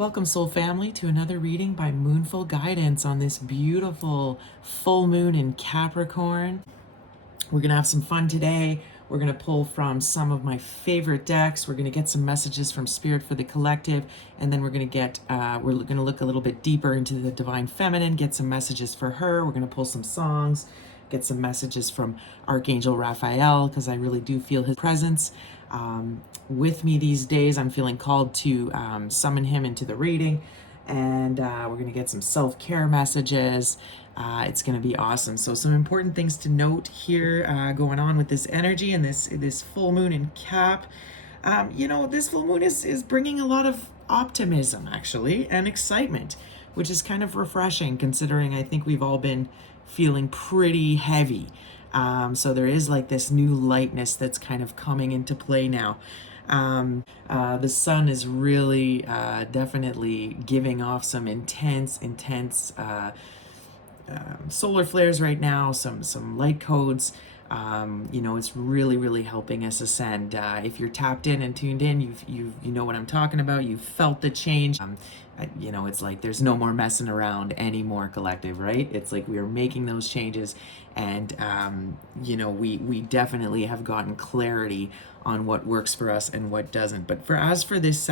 Welcome, soul family, to another reading by Moonful Guidance on this beautiful full moon in Capricorn. We're going to have some fun today. We're going to pull from some of my favorite decks. We're going to get some messages from Spirit for the collective, and then we're going to look a little bit deeper into the Divine Feminine, get some messages for her. We're going to pull some songs, get some messages from Archangel Raphael, because I really do feel his presence with me these days. I'm feeling called to summon him into the reading, and we're going to get some self-care messages. It's going to be awesome. So some important things to note here going on with this energy and this full moon in Cap. This full moon is bringing a lot of optimism, actually, and excitement, which is kind of refreshing considering I think we've all been feeling pretty heavy. So there is like this new lightness that's kind of coming into play now. The sun is really definitely giving off some intense solar flares right now, some light codes. It's really helping us ascend. If you're tapped in and tuned in, you know what I'm talking about. You've felt the change. It's like there's no more messing around anymore, collective, right? It's like we are making those changes, and we definitely have gotten clarity on what works for us and what doesn't. But as for this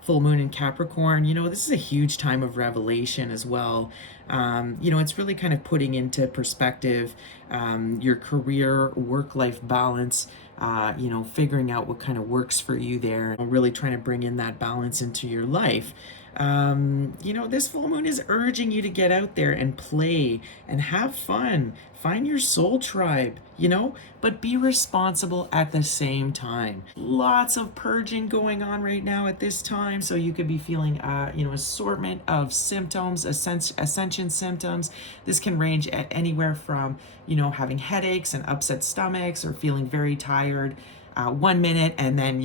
full moon in Capricorn, this is a huge time of revelation as well. It's really kind of putting into perspective your career, work-life balance, figuring out what kind of works for you there, and really trying to bring in that balance into your life. This full moon is urging you to get out there and play and have fun. Find your soul tribe, but be responsible at the same time. Lots of purging going on right now at this time. So you could be feeling, assortment of symptoms, ascension symptoms. This can range at anywhere from, having headaches and upset stomachs, or feeling very tired 1 minute and then,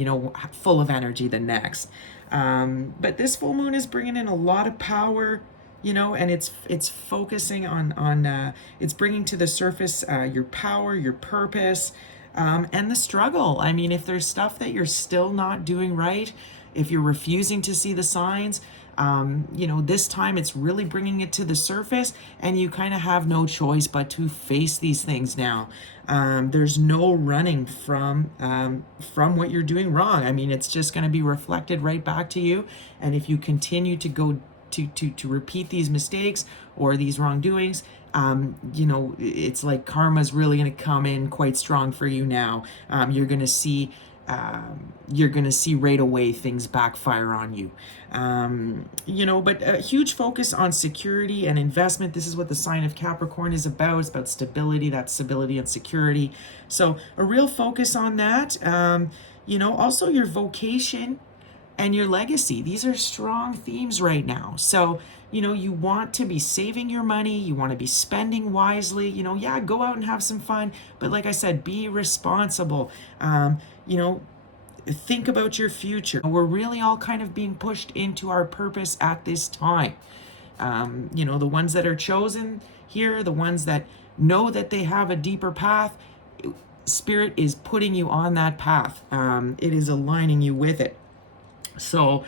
full of energy the next. But this full moon is bringing in a lot of power, and it's focusing on it's bringing to the surface your power, your purpose, and the struggle. I mean, if there's stuff that you're still not doing right, if you're refusing to see the signs, this time it's really bringing it to the surface, and you kind of have no choice but to face these things now. There's no running from what you're doing wrong. I mean, it's just going to be reflected right back to you. And if you continue to go to repeat these mistakes or these wrongdoings, it's like karma's really going to come in quite strong for you now. You're going to see right away things backfire on you. But a huge focus on security and investment. This is what the sign of Capricorn is about. It's about stability, that's stability and security. So a real focus on that. Also your vocation and your legacy. These are strong themes right now. So, you want to be saving your money. You want to be spending wisely. Go out and have some fun. But like I said, be responsible. Think about your future. We're really all kind of being pushed into our purpose at this time. The ones that are chosen here, the ones that know that they have a deeper path, Spirit is putting you on that path. It is aligning you with it. So,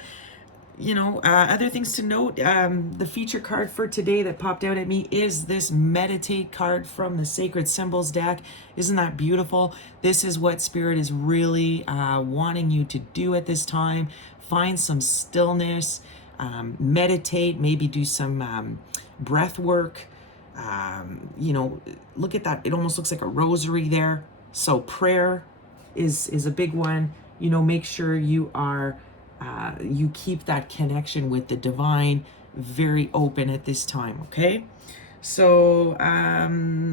other things to note, the feature card for today that popped out at me is this Meditate card from the Sacred Symbols deck. Isn't that beautiful? This is what Spirit is really wanting you to do at this time. Find some stillness, meditate, maybe do some breath work. Look at that. It almost looks like a rosary there. So prayer is a big one. Make sure you are you keep that connection with the divine very open at this time, okay? So,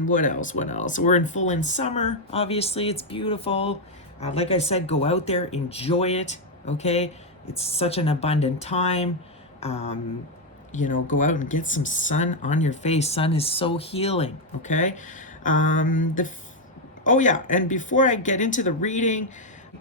what else? We're in summer, obviously. It's beautiful. Like I said, go out there, enjoy it, okay? It's such an abundant time. Go out and get some sun on your face. Sun is so healing, okay? And before I get into the reading,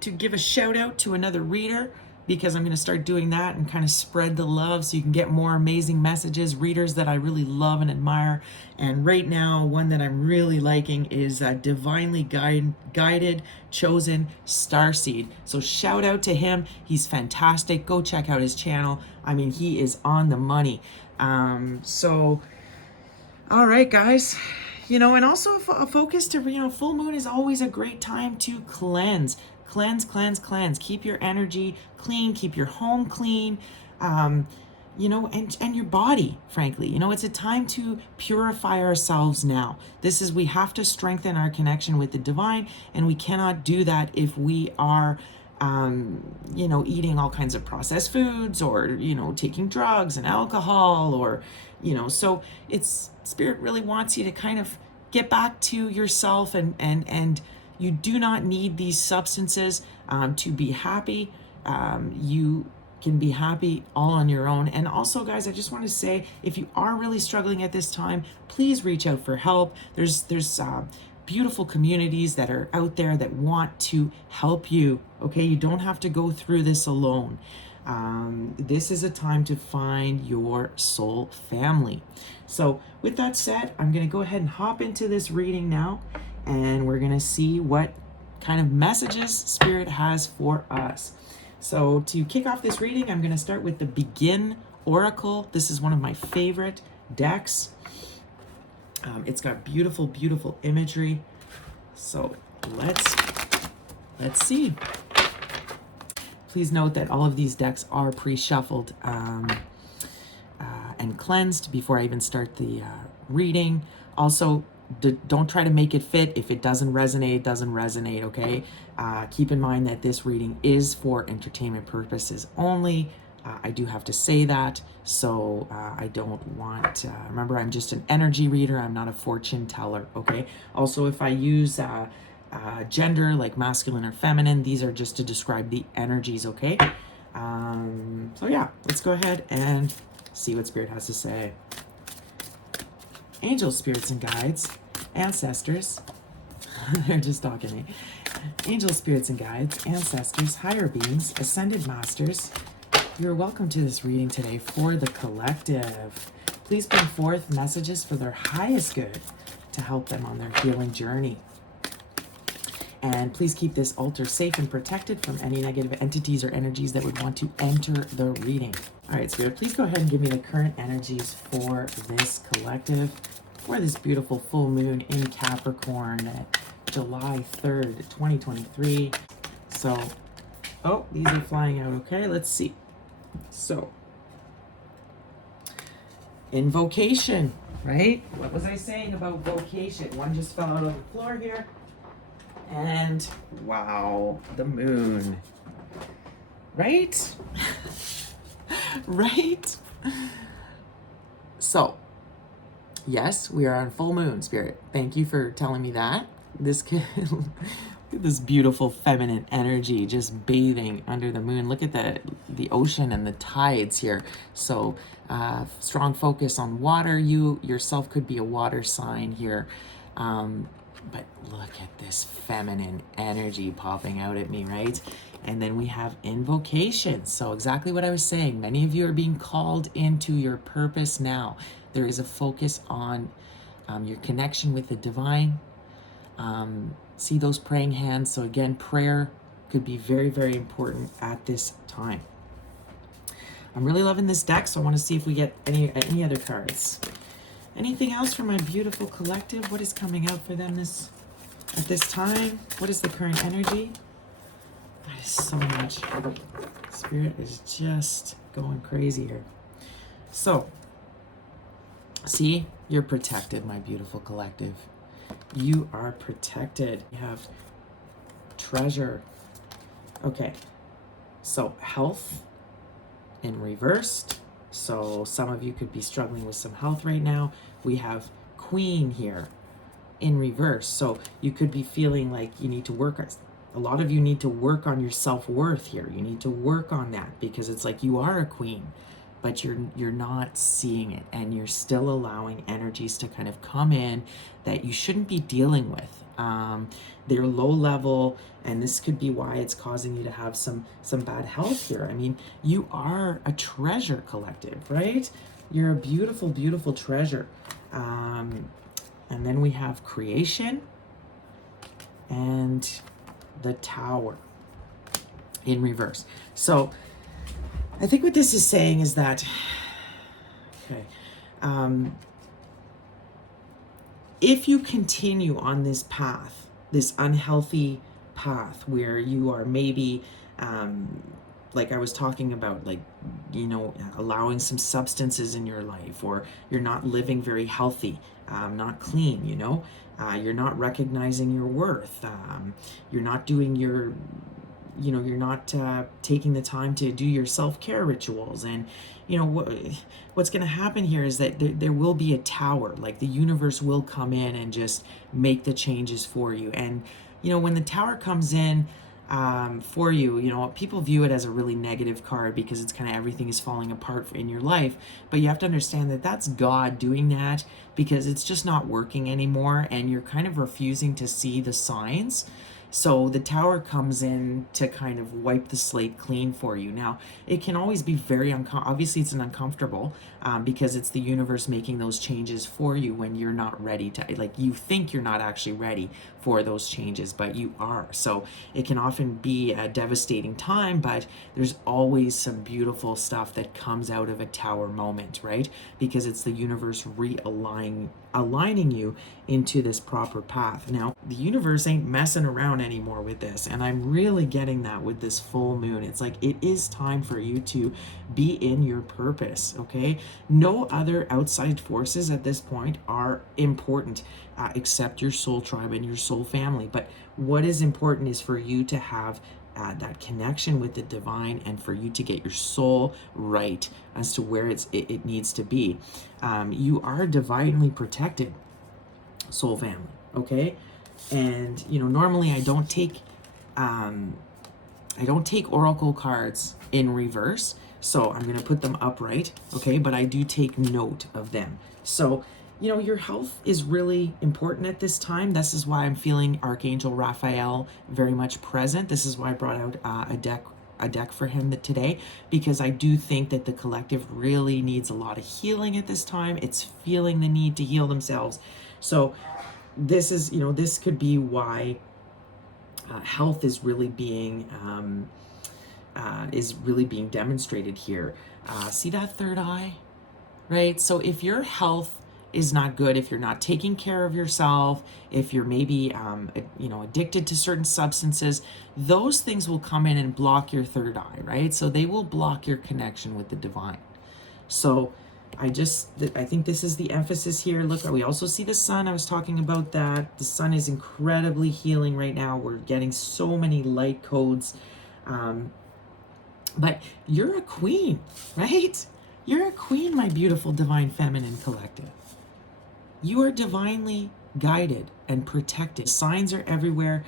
to give a shout out to another reader, because I'm going to start doing that and kind of spread the love so you can get more amazing messages, readers that I really love and admire. And right now, one that I'm really liking is Divinely Guided, Chosen Starseed. So shout out to him. He's fantastic. Go check out his channel. I mean, he is on the money. So, all right, guys. You know, and also a focus to, you know, full moon is always a great time to cleanse. Cleanse. Keep your energy clean, keep your home clean. You know, and your body, frankly. You know, it's a time to purify ourselves now. We have to strengthen our connection with the divine, and we cannot do that if we are, you know, eating all kinds of processed foods, or, you know, taking drugs and alcohol, or, you know, so Spirit really wants you to kind of get back to yourself, and you do not need these substances to be happy. You can be happy all on your own. And also, guys, I just want to say, if you are really struggling at this time, please reach out for help. There's beautiful communities that are out there that want to help you. Okay, you don't have to go through this alone. This is a time to find your soul family. So with that said, I'm going to go ahead and hop into this reading now, and we're going to see what kind of messages Spirit has for us. So to kick off this reading, I'm going to start with the Begin Oracle. This is one of my favorite decks. It's got beautiful, beautiful imagery. So let's see. Please note that all of these decks are pre-shuffled and cleansed before I even start the reading. Also, don't try to make it fit. If it doesn't resonate, okay? Keep in mind that this reading is for entertainment purposes only. I do have to say that, so I don't want, remember, I'm just an energy reader. I'm not a fortune teller, okay? Also, if I use gender, like masculine or feminine, these are just to describe the energies, okay? So yeah, let's go ahead and see what Spirit has to say. Angels, spirits, and guides, ancestors, they're just talking to me. Angels, spirits, and guides, ancestors, higher beings, ascended masters, you're welcome to this reading today for the collective. Please bring forth messages for their highest good to help them on their healing journey. And please keep this altar safe and protected from any negative entities or energies that would want to enter the reading. All right, Spirit, please go ahead and give me the current energies for this collective, for this beautiful full moon in Capricorn at July 3rd, 2023. So, oh, these are flying out. Okay, let's see. So, invocation, right? What was I saying about vocation? One just fell out on the floor here. And wow, the moon. Right? Right? So, yes, we are on full moon, Spirit. Thank you for telling me that. This beautiful feminine energy just bathing under the moon. Look at the ocean and the tides here. So strong focus on water. You yourself could be a water sign here. But look at this feminine energy popping out at me, right? And then we have invocation. So exactly what I was saying. Many of you are being called into your purpose now. There is a focus on your connection with the divine. See those praying hands. So again, prayer could be very, very important at this time. I'm really loving this deck, so I want to see if we get any other cards. Anything else for my beautiful collective? What is coming out for them at this time? What is the current energy? That is so much. Spirit is just going crazy here. So, see, you're protected, my beautiful collective. You are protected. You have treasure. Okay, so health in reversed. So some of you could be struggling with some health right now. We have Queen here in reverse. So you could be feeling like you need to work on, a lot of you need to work on your self-worth here. You need to work on that because it's like you are a queen, but you're not seeing it, and you're still allowing energies to kind of come in that you shouldn't be dealing with. They're low level, and this could be why it's causing you to have some bad health here. I mean, you are a treasure collective, right? You're a beautiful, beautiful treasure. And then we have creation and the Tower in reverse. So I think what this is saying is that, okay, um, if you continue on this path, this unhealthy path where you are maybe, like I was talking about, like, allowing some substances in your life, or you're not living very healthy, not clean, you're not recognizing your worth, you're not doing your you're not taking the time to do your self-care rituals. And what's going to happen here is that there will be a tower, like the universe will come in and just make the changes for you. And when the tower comes in, for you, people view it as a really negative card because it's kind of everything is falling apart in your life. But you have to understand that that's God doing that because it's just not working anymore, and you're kind of refusing to see the signs. So the tower comes in to kind of wipe the slate clean for you. Now, it can always be very obviously it's an uncomfortable, because it's the universe making those changes for you when you're not ready to, like, you think you're not actually ready for those changes, but you are. So it can often be a devastating time, but there's always some beautiful stuff that comes out of a tower moment, right? Because it's the universe aligning you into this proper path. Now, the universe ain't messing around anymore with this, and I'm really getting that with this full moon. It's like it is time for you to be in your purpose, okay? No other outside forces at this point are important, except your soul tribe and your soul family. But what is important is for you to have that connection with the divine, and for you to get your soul right as to where it needs to be. You are divinely protected, soul family, okay? And normally I don't take oracle cards in reverse, so I'm going to put them upright, okay? But I do take note of them. So your health is really important at this time. This is why I'm feeling Archangel Raphael very much present. This is why I brought out a deck for him today, because I do think that the collective really needs a lot of healing at this time. It's feeling the need to heal themselves. So this is, this could be why health is really being demonstrated here. See that third eye, right? So if your health is not good, if you're not taking care of yourself, if you're maybe addicted to certain substances, those things will come in and block your third eye, right? So they will block your connection with the divine. So I think this is the emphasis here. Look, we also see the sun. I was talking about that. The sun is incredibly healing right now. We're getting so many light codes. But you're a queen, right? You're a queen, my beautiful divine feminine collective. You are divinely guided and protected. Signs are everywhere.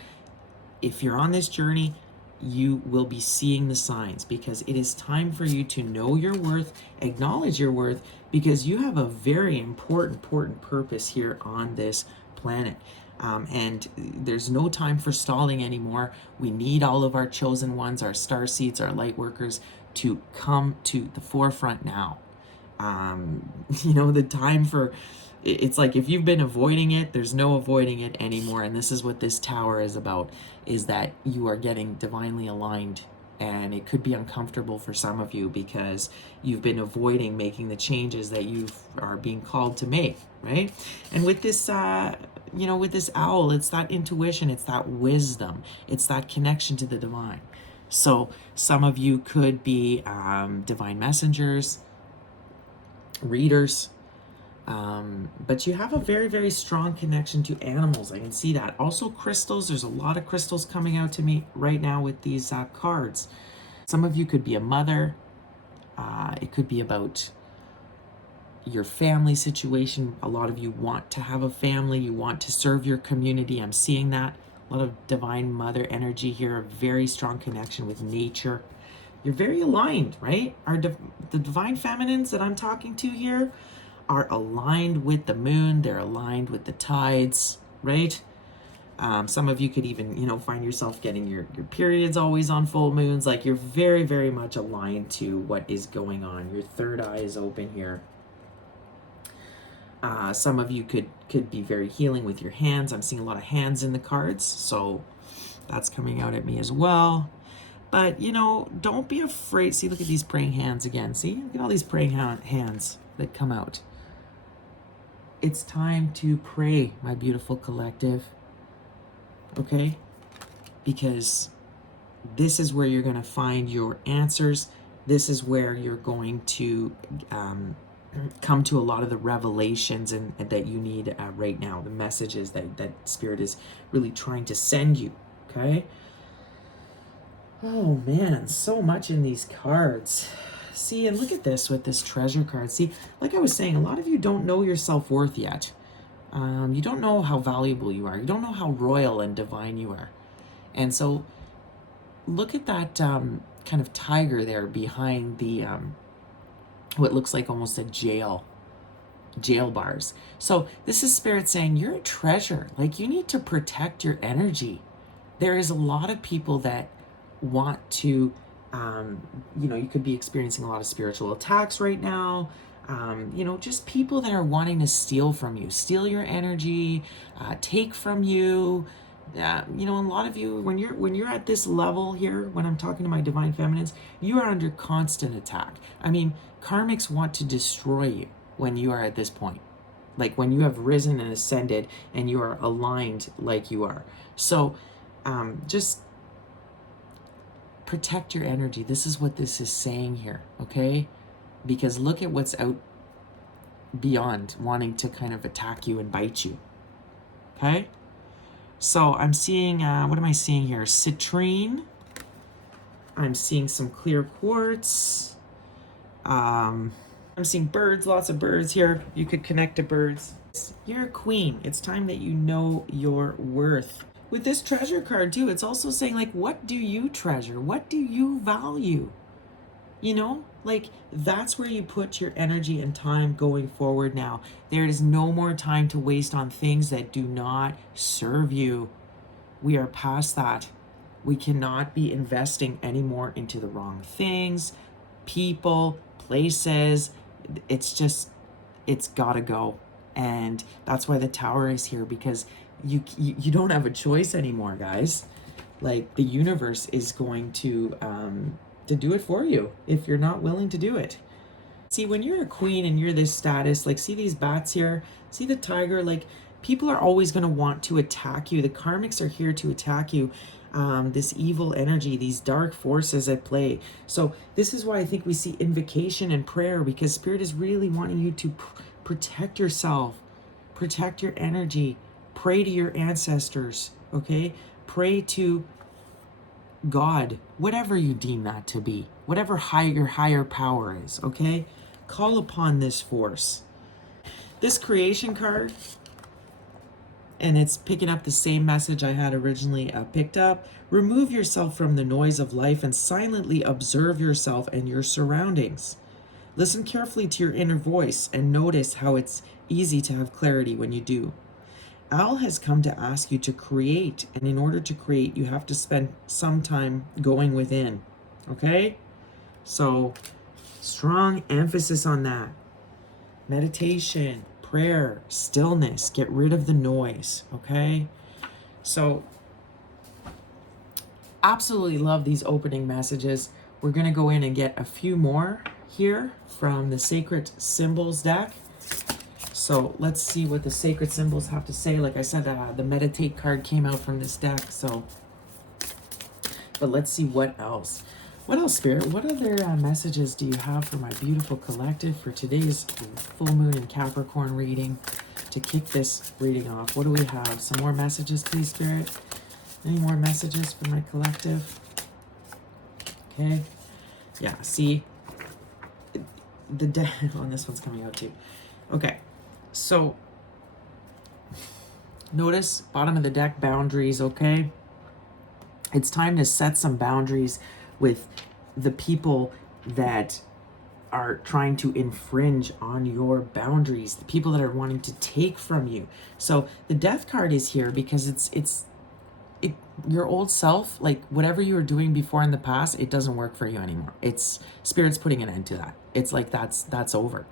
If you're on this journey, you will be seeing the signs, because it is time for you to know your worth, acknowledge your worth, because you have a very important purpose here on this planet. And there's no time for stalling anymore. We need all of our chosen ones, our star seeds, our light workers, to come to the forefront now. The time for, it's like if you've been avoiding it, there's no avoiding it anymore. And this is what this tower is about, is that you are getting divinely aligned. And it could be uncomfortable for some of you because you've been avoiding making the changes that you are being called to make, right? And with this, with this owl, it's that intuition, it's that wisdom, it's that connection to the divine. So some of you could be divine messengers, readers, but you have a very, very strong connection to animals. I can see that. Also crystals. There's a lot of crystals coming out to me right now with these cards. Some of you could be a mother. It could be about your family situation. A lot of you want to have a family. You want to serve your community. I'm seeing that. A lot of divine mother energy here. A very strong connection with nature. You're very aligned, right? The divine feminines that I'm talking to here are aligned with the moon. They're aligned with the tides, right? Some of you could even, find yourself getting your periods always on full moons. Like, you're very, very much aligned to what is going on. Your third eye is open here. Some of you could be very healing with your hands. I'm seeing a lot of hands in the cards, so that's coming out at me as well. But, you know, don't be afraid. See, look at these praying hands again. See, look at all these praying hands that come out. It's time to pray, my beautiful collective. Okay? Because this is where you're going to find your answers. This is where you're going to come to a lot of the revelations and that you need right now, the messages that Spirit is really trying to send you. Okay? Oh man, so much in these cards. See, and look at this with this treasure card. See, like I was saying, a lot of you don't know your self-worth yet. You don't know how valuable you are. You don't know how royal and divine you are. And so look at that kind of tiger there behind the what looks like almost a jail bars. So this is Spirit saying you're a treasure. Like, you need to protect your energy. There is a lot of people that want to, you know, you could be experiencing a lot of spiritual attacks right now. You know, just people that are wanting to steal from you, steal your energy, take from you. You know, a lot of you, when you're at this level here, when I'm talking to my divine feminines, you are under constant attack. I mean, karmics want to destroy you when you are at this point. Like when you have risen and ascended and you are aligned like you are. So just protect your energy. This is what this is saying here, okay? Because look at what's out beyond wanting to kind of attack you and bite you, okay? So I'm seeing, what am I seeing here? Citrine. I'm seeing some clear quartz. I'm seeing birds, lots of birds here. You could connect to birds. You're a queen. It's time that you know your worth. With this treasure card too, it's also saying, like, what do you treasure? What do you value? You know, like, that's where you put your energy and time going forward now. There is no more time to waste on things that do not serve you. We are past that. We cannot be investing anymore into the wrong things, people, places. It's just, it's gotta go. And that's why the Tower is here, because you don't have a choice anymore, guys. Like, the universe is going to do it for you if you're not willing to do it. See, when you're a queen and you're this status, like, see these bats here, see the tiger, like, people are always going to want to attack you. The karmics are here to attack you. This evil energy, these dark forces at play. So this is why I think we see invocation and prayer, because Spirit is really wanting you to protect yourself, protect your energy, pray to your ancestors, okay? Pray to God, whatever you deem that to be, whatever your higher power is, okay? Call upon this force. This creation card, and it's picking up the same message I had originally picked up. Remove yourself from the noise of life and silently observe yourself and your surroundings. Listen carefully to your inner voice and notice how it's easy to have clarity when you do. Al has come to ask you to create, and in order to create, you have to spend some time going within, okay? So, strong emphasis on that. Meditation, prayer, stillness, get rid of the noise, okay? So, absolutely love these opening messages. We're going to go in and get a few more here from the Sacred Symbols deck. So let's see what the sacred symbols have to say. Like I said, the meditate card came out from this deck. So, but let's see what else. What else, Spirit? What other messages do you have for my beautiful collective for today's full moon in Capricorn reading? To kick this reading off, what do we have? Some more messages, please, Spirit. Any more messages for my collective? Okay. Yeah. See, the deck on this one's coming out too. Okay. So, notice bottom of the deck, boundaries, okay? It's time to set some boundaries with the people that are trying to infringe on your boundaries, the people that are wanting to take from you. So, the death card is here because it's your old self, like whatever you were doing before in the past, it doesn't work for you anymore. It's Spirit's putting an end to that. It's like that's over.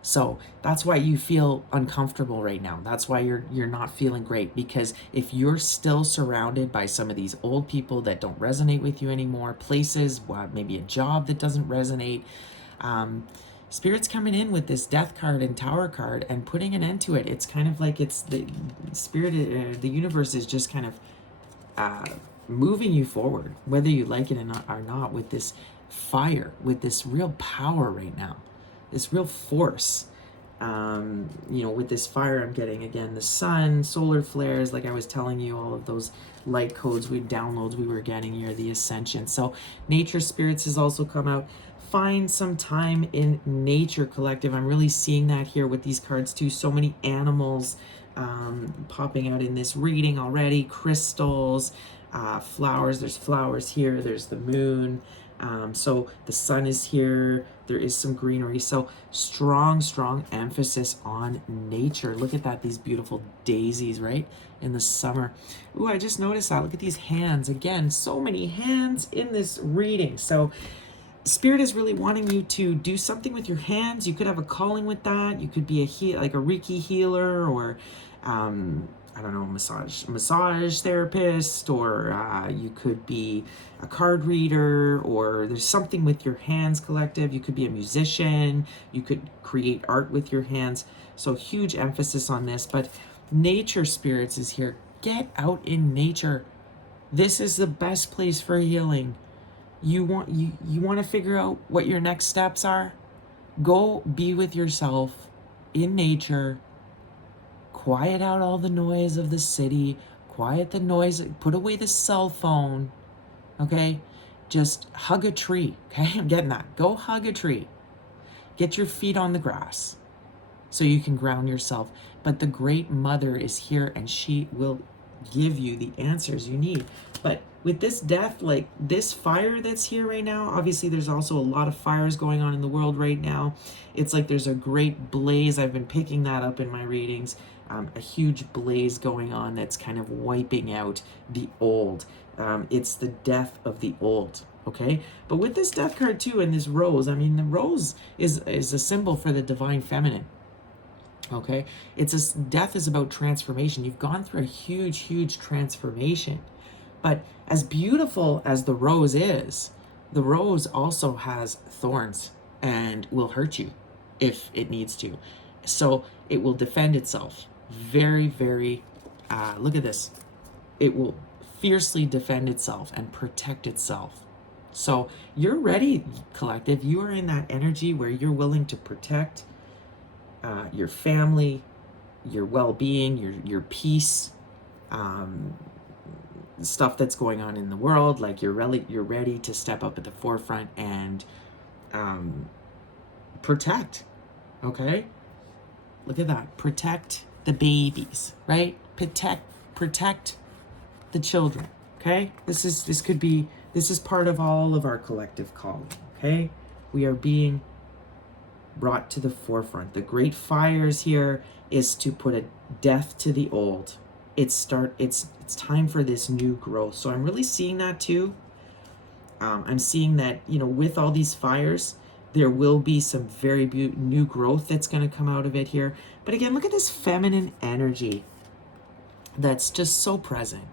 So that's why you feel uncomfortable right now. That's why you're not feeling great, because if you're still surrounded by some of these old people that don't resonate with you anymore, places, maybe a job that doesn't resonate, um, Spirit's coming in with this Death card and Tower card and putting an end to it. It's kind of like it's the Spirit, the universe is just kind of moving you forward, whether you like it or not, with this fire, with this real power right now, this real force. With this fire, I'm getting again the sun, solar flares, like I was telling you, all of those light codes, downloads we were getting here, the ascension. So nature spirits has also come out. Find some time in nature, collective. I'm really seeing that here with these cards too. So many animals popping out in this reading already. Crystals, flowers. There's flowers here. There's the moon. So the sun is here. There is some greenery. So strong emphasis on nature. Look at that. These beautiful daisies, right? In the summer. Ooh, I just noticed that. Look at these hands. Again, so many hands in this reading. So Spirit is really wanting you to do something with your hands. You could have a calling with that. You could be like a Reiki healer, or I don't know, massage therapist, or you could be a card reader, or there's something with your hands, collective. You could be a musician. You could create art with your hands. So huge emphasis on this. But nature spirits is here. Get out in nature. This is the best place for healing. You want to figure out what your next steps are? Go be with yourself in nature. Quiet out all the noise of the city. Quiet the noise. Put away the cell phone. Okay? Just hug a tree. Okay? I'm getting that. Go hug a tree. Get your feet on the grass so you can ground yourself. But the Great Mother is here, and she will give you the answers you need. But with this death, like this fire that's here right now, obviously there's also a lot of fires going on in the world right now. It's like there's a great blaze. I've been picking that up in my readings. A huge blaze going on that's kind of wiping out the old. It's the death of the old, okay? But with this death card too, and this rose, I mean, the rose is a symbol for the divine feminine. Okay, death is about transformation. You've gone through a huge transformation. But as beautiful as the rose is, the rose also has thorns and will hurt you if it needs to. So it will defend itself. Very, look at this. It will fiercely defend itself and protect itself. So you're ready, collective. You are in that energy where you're willing to protect your family, your well-being, your peace, stuff that's going on in the world. Like you're ready to step up at the forefront and protect. Okay, look at that. Protect the babies, right? Protect the children. Okay, this is part of all of our collective calling. Okay, we are being brought to the forefront. The great fires here is to put a death to the old. It's time for this new growth. So I'm really seeing that too. I'm seeing that, with all these fires, there will be some very new growth that's going to come out of it here. But again, look at this feminine energy that's just so present.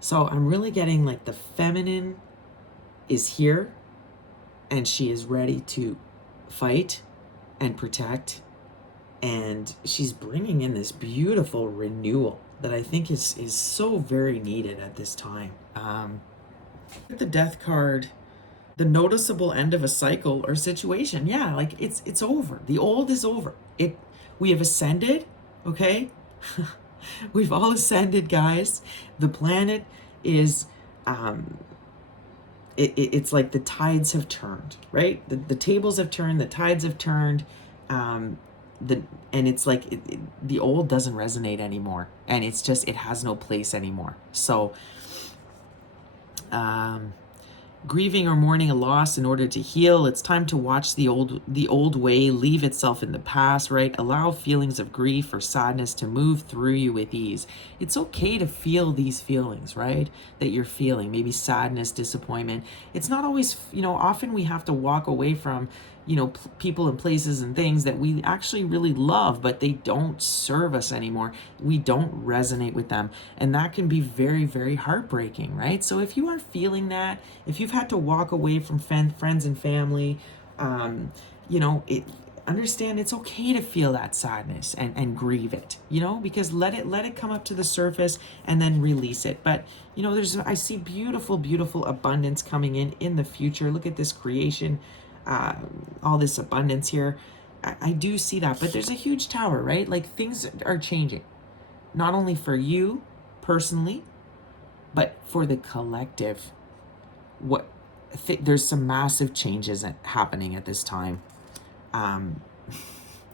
So I'm really getting like the feminine is here, and she is ready to fight and protect, and she's bringing in this beautiful renewal that I think is so very needed at this time. The death card, the noticeable end of a cycle or situation. Yeah, like it's over. The old is over. We have ascended, okay? We've all ascended, guys. The planet is it's like the tides have turned, right? The tables have turned, the tides have turned, and it's like the old doesn't resonate anymore, and it has no place anymore. So grieving or mourning a loss in order to heal, it's time to watch the old way leave itself in the past, right? Allow feelings of grief or sadness to move through you with ease. It's okay to feel these feelings, right? That you're feeling, maybe sadness, disappointment. It's not always, often we have to walk away from people and places and things that we actually really love, but they don't serve us anymore. We don't resonate with them. And that can be very, very heartbreaking, right? So if you are feeling that, if you've had to walk away from friends and family, understand it's okay to feel that sadness and grieve it, because let it come up to the surface and then release it. But I see beautiful, beautiful abundance coming in the future. Look at this creation, all this abundance here. I do see that, but there's a huge tower, right? Like, things are changing, not only for you personally, but for the collective. There's some massive changes happening at this time. And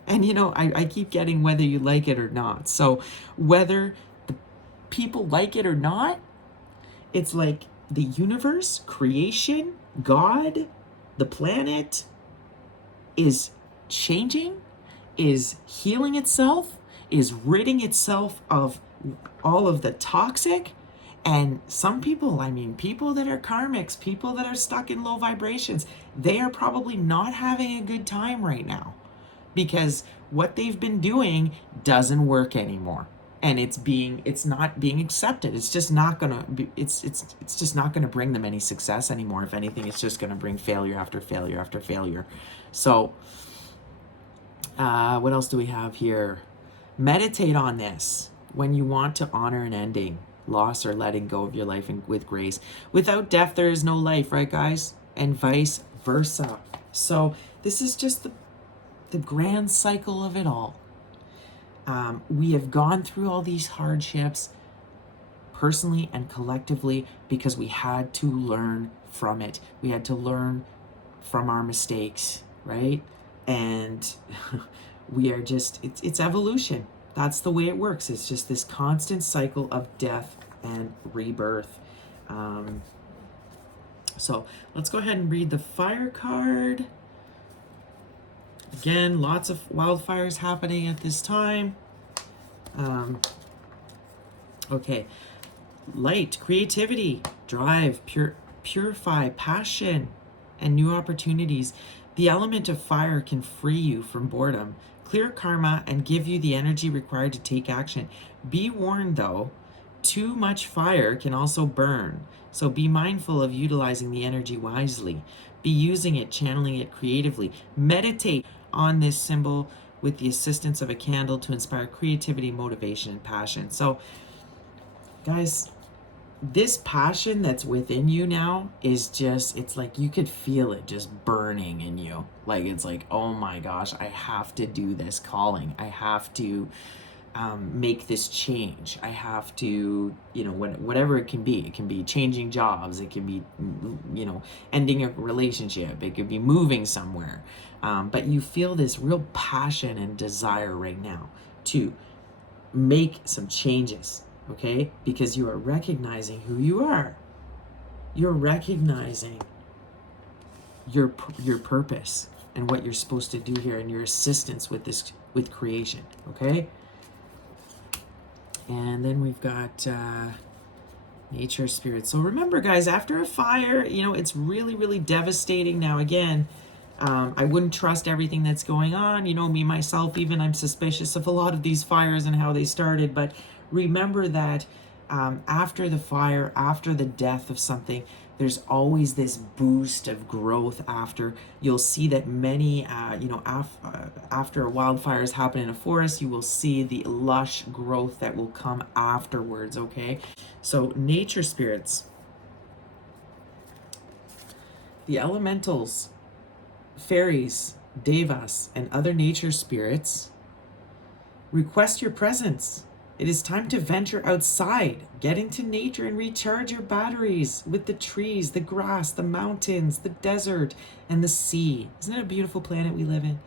I keep getting whether you like it or not. So whether the people like it or not, it's like the universe, creation, God, the planet is changing, is healing itself, is ridding itself of all of the toxic. And some people, people that are karmics, people that are stuck in low vibrations, they are probably not having a good time right now, because what they've been doing doesn't work anymore. And it's not being accepted. It's just not gonna be, it's just not gonna bring them any success anymore. If anything, it's just gonna bring failure after failure after failure. So what else do we have here? Meditate on this when you want to honor an ending, loss, or letting go of your life with grace. Without death, there is no life, right, guys? And vice versa. So this is just the grand cycle of it all. We have gone through all these hardships personally and collectively because we had to learn from it. We had to learn from our mistakes, right? And we are just, it's evolution. That's the way it works. It's just this constant cycle of death and rebirth. So let's go ahead and read the fire card. Again, lots of wildfires happening at this time. Okay. Light, creativity, drive, purify, passion, and new opportunities. The element of fire can free you from boredom, clear karma, and give you the energy required to take action. Be warned, though, too much fire can also burn. So be mindful of utilizing the energy wisely. Be using it, channeling it creatively. Meditate on this symbol with the assistance of a candle to inspire creativity, motivation, and passion. So, guys, this passion that's within you now is just, it's like you could feel it just burning in you. Like, it's like, oh my gosh, I have to do this calling. I have to make this change. I have to, whatever it can be. It can be changing jobs. It can be, ending a relationship. It could be moving somewhere. But you feel this real passion and desire right now to make some changes, okay? Because you are recognizing who you are. You're recognizing your purpose and what you're supposed to do here and your assistance with creation, okay? And then we've got nature spirit. So remember, guys, after a fire, it's really, really devastating. Now, again, I wouldn't trust everything that's going on. Me, myself, even, I'm suspicious of a lot of these fires and how they started. But remember that after the fire, after the death of something, there's always this boost of growth after. You'll see that many, after a wildfire has happened in a forest, you will see the lush growth that will come afterwards, okay? So nature spirits, the elementals, fairies, devas, and other nature spirits request your presence. It is time to venture outside, get into nature, and recharge your batteries with the trees, the grass, the mountains, the desert, and the sea. Isn't it a beautiful planet we live in?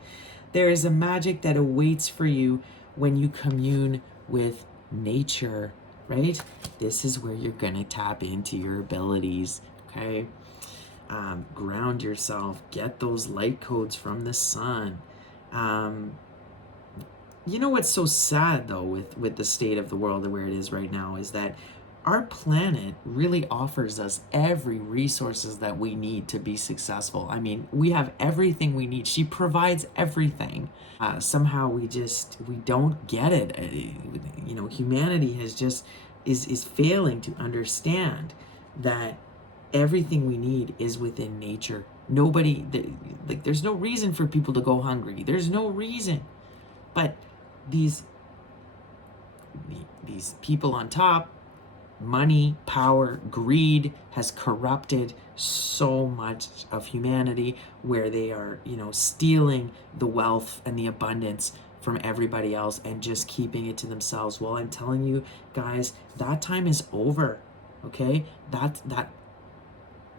There is a magic that awaits for you when you commune with nature, right? This is where you're going to tap into your abilities, okay? Ground yourself, get those light codes from the sun. What's so sad, though, with the state of the world and where it is right now is that our planet really offers us every resources that we need to be successful. I mean, we have everything we need. She provides everything. Somehow we don't get it. Humanity has just is failing to understand that everything we need is within nature. There's no reason for people to go hungry. There's no reason. But these people on top, money, power, greed has corrupted so much of humanity, where they are, stealing the wealth and the abundance from everybody else and just keeping it to themselves. Well, I'm telling you guys, that time is over. Okay? That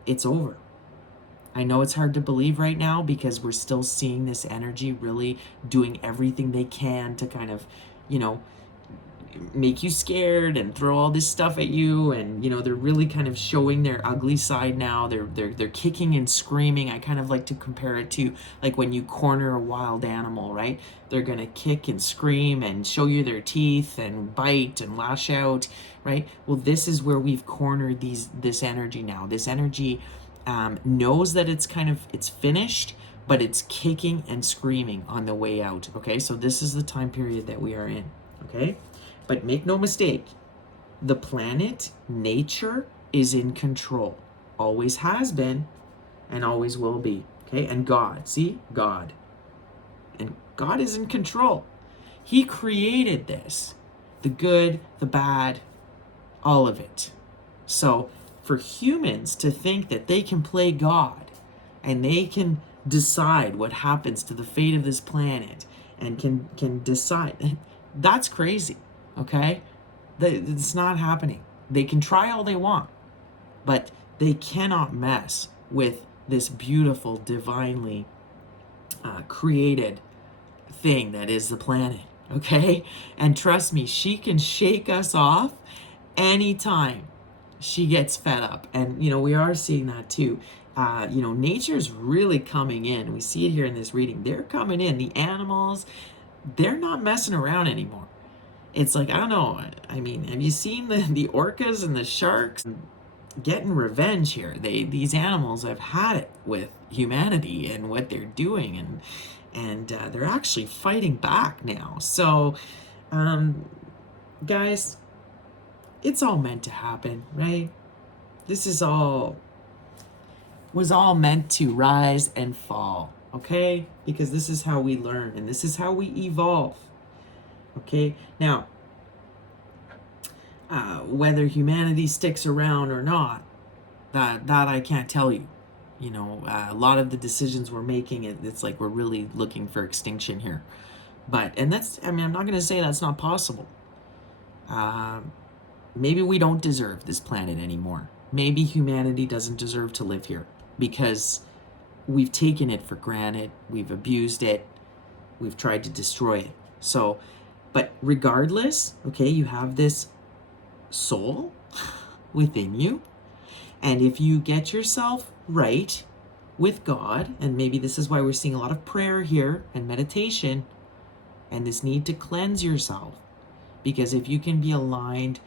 it's over. I know it's hard to believe right now because we're still seeing this energy really doing everything they can to kind of, make you scared and throw all this stuff at you, and they're really kind of showing their ugly side now. They're kicking and screaming. I kind of like to compare it to like when you corner a wild animal, right? They're gonna kick and scream and show you their teeth and bite and lash out, right? Well, this is where we've cornered this energy now. This energy knows that it's finished, but it's kicking and screaming on the way out. Okay, so this is the time period that we are in. Okay, but make no mistake, the planet, nature, is in control. Always has been and always will be. Okay, and God, see, God. And God is in control. He created this, the good, the bad, all of it. So for humans to think that they can play God and they can decide what happens to the fate of this planet and can decide, that's crazy. Okay, it's not happening. They can try all they want, but they cannot mess with this beautiful, divinely created thing that is the planet. Okay, and trust me, she can shake us off anytime she gets fed up. And we are seeing that too. Nature's really coming in. We see it here in this reading. They're coming in. The animals, they're not messing around anymore. It's like, I don't know. I mean, have you seen the orcas and the sharks getting revenge here? These animals have had it with humanity and what they're doing, and they're actually fighting back now. So, guys, it's all meant to happen, right? This was all meant to rise and fall, okay? Because this is how we learn and this is how we evolve. Okay, now, whether humanity sticks around or not, that I can't tell you. A lot of the decisions we're making, it's like we're really looking for extinction here. I'm not going to say that's not possible. Maybe we don't deserve this planet anymore. Maybe humanity doesn't deserve to live here because we've taken it for granted, we've abused it, we've tried to destroy it. So, but regardless, okay, you have this soul within you. And if you get yourself right with God, and maybe this is why we're seeing a lot of prayer here and meditation and this need to cleanse yourself. Because if you can be aligned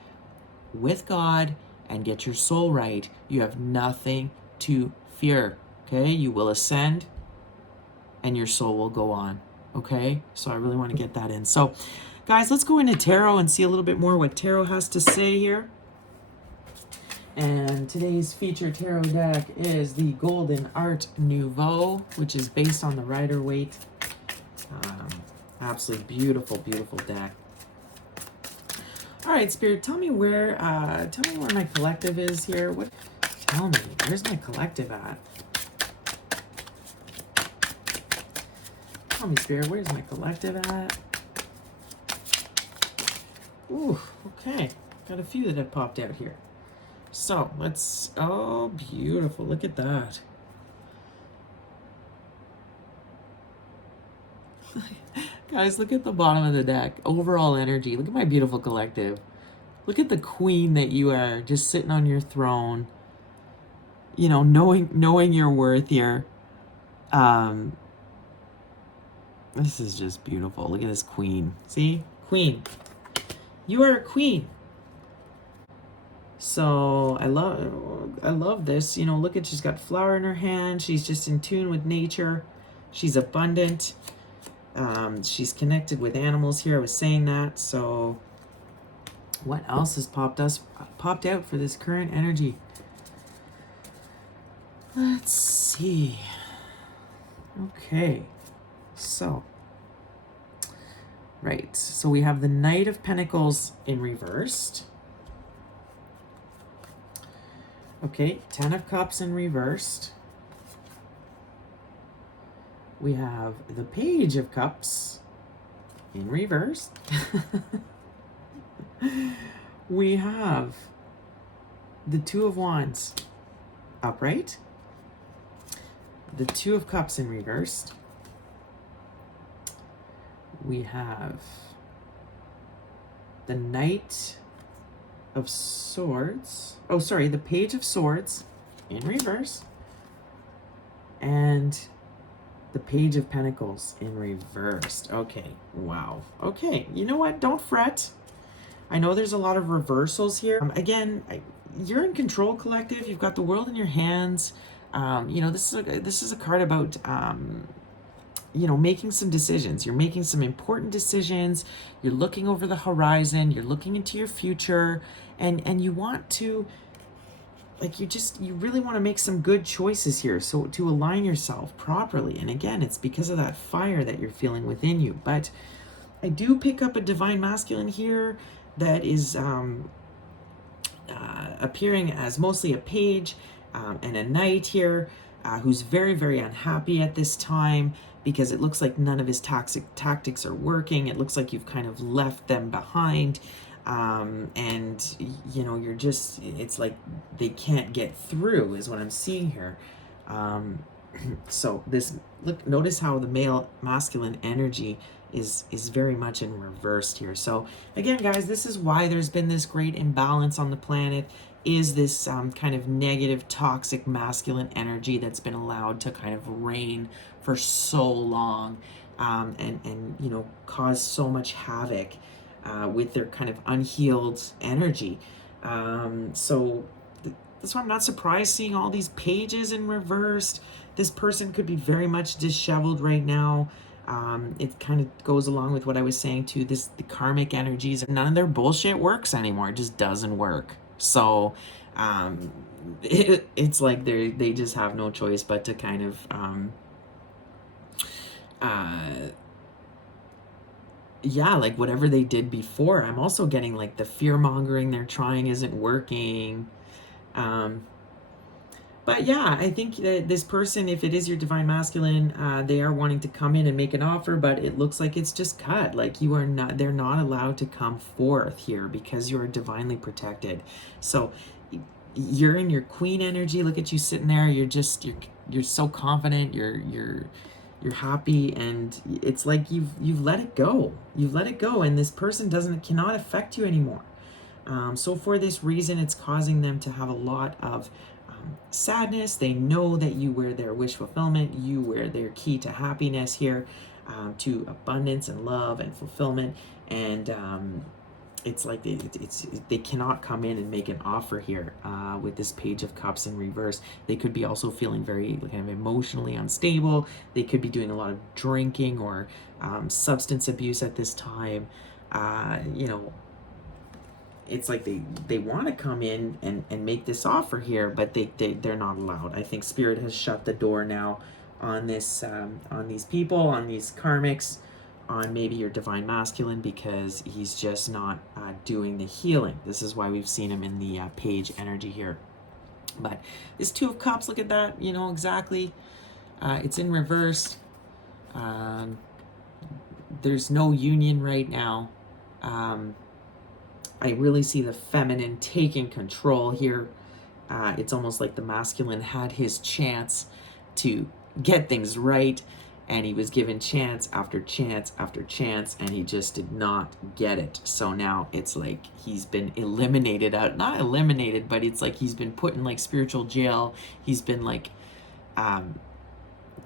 with God and get your soul right, you have nothing to fear. Okay? You will ascend and your soul will go on. Okay? So I really want to get that in. So, guys, let's go into tarot and see a little bit more what tarot has to say here. And today's featured tarot deck is the Golden Art Nouveau, which is based on the Rider-Waite. Absolutely beautiful, beautiful deck. All right, Spirit, tell me where my collective is here. Tell me, where's my collective at? Tell me, Spirit, where's my collective at? Ooh, okay. Got a few that have popped out here. So, oh, beautiful. Look at that. Guys, look at the bottom of the deck. Overall energy. Look at my beautiful collective. Look at the queen that you are, just sitting on your throne. Knowing your worth here. This is just beautiful. Look at this queen. See? Queen. You are a queen. So I love this. You know, look at, she's got flower in her hand. She's just in tune with nature. She's abundant. She's connected with animals here. I was saying that. So what else has popped out for this current energy? Let's see. Okay. So right. So we have the Knight of Pentacles in reversed. Okay, Ten of Cups in reversed. We have the Page of Cups in reverse. We have the Two of Wands upright. The Two of Cups in reversed. We have the Knight of Swords. Oh, sorry, the Page of Swords in reverse. And the Page of Pentacles in reversed. Okay, wow. Okay, you know what? Don't fret. I know there's a lot of reversals here. Again, you're in control, collective. You've got the world in your hands. You know, this is a card about you know, making some decisions. You're making some important decisions. You're looking over the horizon. You're looking into your future, and you want to, like, you really want to make some good choices here. So to align yourself properly. And again, it's because of that fire that you're feeling within you. But I do pick up a divine masculine here that is appearing as mostly a page and a knight here, who's very, very unhappy at this time because it looks like none of his tactics are working. It looks like you've kind of left them behind. And you know, you're just, it's like they can't get through is what I'm seeing here. So this, look, notice how the male masculine energy is very much in reversed here. So again, guys, this is why there's been this great imbalance on the planet, is this kind of negative, toxic masculine energy that's been allowed to kind of reign for so long, and you know, cause so much havoc with their kind of unhealed energy. So that's why I'm not surprised seeing all these pages in reversed. This person could be very much disheveled right now. It kind of goes along with what I was saying too. The karmic energies, none of their bullshit works anymore. It just doesn't work. So it's like they just have no choice but to kind of yeah, like whatever they did before. I'm also getting like the fear mongering they're trying isn't working. But yeah, I think that this person, if it is your divine masculine, they are wanting to come in and make an offer, but it looks like it's just cut. Like you are not, they're not allowed to come forth here because you are divinely protected. So you're in your queen energy. Look at you sitting there. You're so confident. You're happy, and it's like you've let it go. You've let it go, and this person cannot affect you anymore. So for this reason, it's causing them to have a lot of sadness. They know that you were their wish fulfillment. You were their key to happiness here, to abundance and love and fulfillment. And it's like they cannot come in and make an offer here with this Page of Cups in reverse. They could be also feeling very kind of emotionally unstable. They could be doing a lot of drinking or substance abuse at this time. You know, it's like they want to come in and make this offer here, but they're not allowed. I think Spirit has shut the door now on this, on these people, on these karmics, on maybe your divine masculine, because he's just not doing the healing. This is why we've seen him in the page energy here. But this Two of Cups, look at that, you know, exactly. It's in reverse. There's no union right now. I really see the feminine taking control here. It's almost like the masculine had his chance to get things right, and he was given chance after chance after chance, and he just did not get it. So now it's like he's been eliminated out, not eliminated, but it's like he's been put in like spiritual jail. He's been like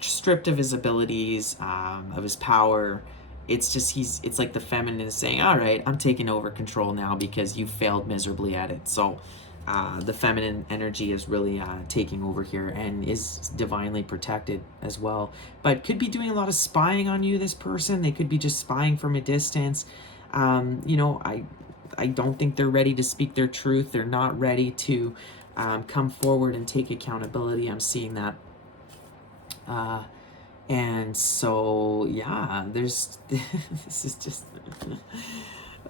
stripped of his abilities, of his power. It's just it's like the feminine is saying, all right, I'm taking over control now because you failed miserably at it. So the feminine energy is really taking over here and is divinely protected as well. But could be doing a lot of spying on you, this person. They could be just spying from a distance. You know, I don't think they're ready to speak their truth. They're not ready to come forward and take accountability. I'm seeing that. And so, yeah, there's, this is just,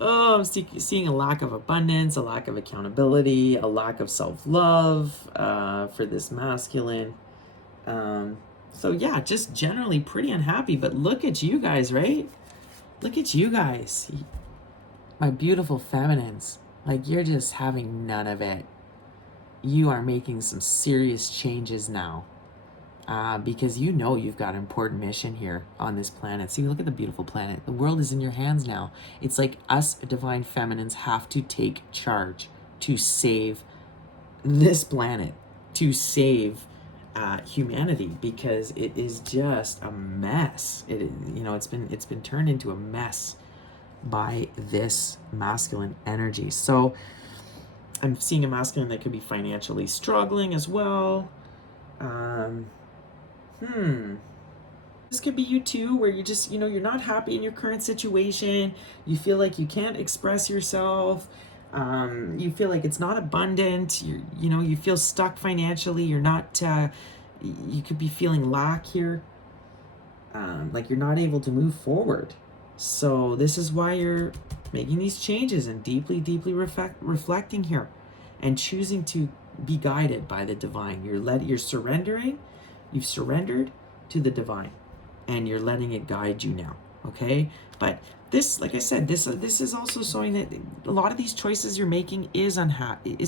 oh, I'm seeing a lack of abundance, a lack of accountability, a lack of self-love for this masculine. So yeah, just generally pretty unhappy, but look at you guys, right? Look at you guys, my beautiful feminines. Like, you're just having none of it. You are making some serious changes now. Because you know you've got an important mission here on this planet. See, look at the beautiful planet. The world is in your hands now. It's like us divine feminines have to take charge to save this planet, to save humanity, because it is just a mess. It's been turned into a mess by this masculine energy. So I'm seeing a masculine that could be financially struggling as well. This could be you too, where you just, you're not happy in your current situation. You feel like you can't express yourself. You feel like it's not abundant. You feel stuck financially. You're not, you could be feeling lack here. Like you're not able to move forward. So this is why you're making these changes and deeply, deeply reflecting here and choosing to be guided by the divine. You're surrendering. You've surrendered to the divine, and you're letting it guide you now, okay? But this, like I said, this is also showing that a lot of these choices you're making is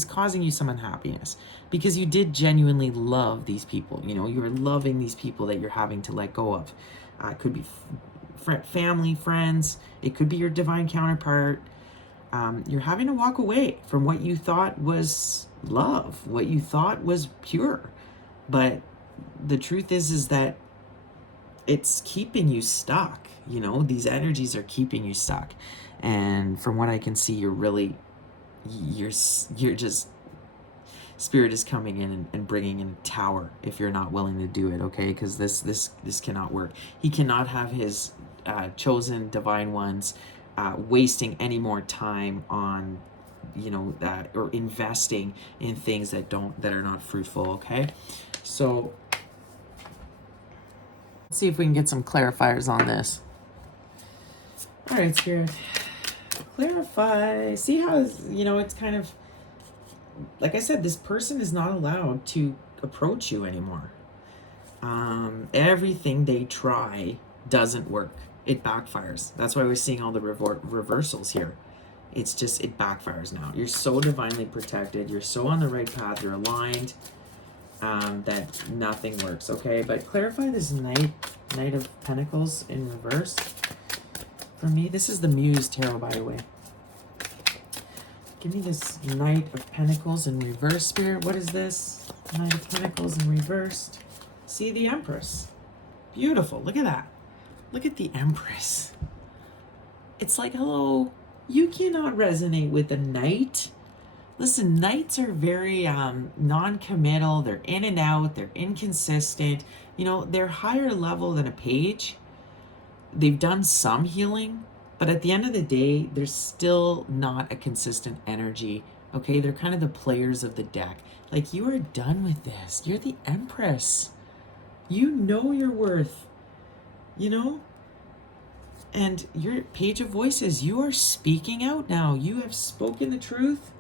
causing you some unhappiness, because you did genuinely love these people. You're loving these people that you're having to let go of. It could be family, friends. It could be your divine counterpart. You're having to walk away from what you thought was love, what you thought was pure, but the truth is that it's keeping you stuck. These energies are keeping you stuck. And from what I can see, you're just, spirit is coming in and bringing in a tower if you're not willing to do it, okay? Because this cannot work. He cannot have his chosen divine ones wasting any more time on or investing in things that are not fruitful, okay? So let's see if we can get some clarifiers on this. All right, Spirit, clarify. See how it's kind of, like I said, this person is not allowed to approach you anymore. Everything they try doesn't work. It backfires. That's why we're seeing all the reversals here. It's just, it backfires now. You're so divinely protected. You're so on the right path. You're aligned that nothing works, okay? But clarify this Knight of Pentacles in reverse for me. This is the Muse Tarot, by the way. Give me this Knight of Pentacles in reverse, Spirit. What is this? Knight of Pentacles in reverse. See, the Empress. Beautiful. Look at that. Look at the Empress. It's like, hello, you cannot resonate with a Knight. Listen, Knights are very non-committal. They're in and out. They're inconsistent. They're higher level than a Page. They've done some healing, but at the end of the day, they're still not a consistent energy, okay? They're kind of the players of the deck. Like, you are done with this. You're the Empress. You know your worth, And your Page of Voices, you are speaking out now. You have spoken the truth.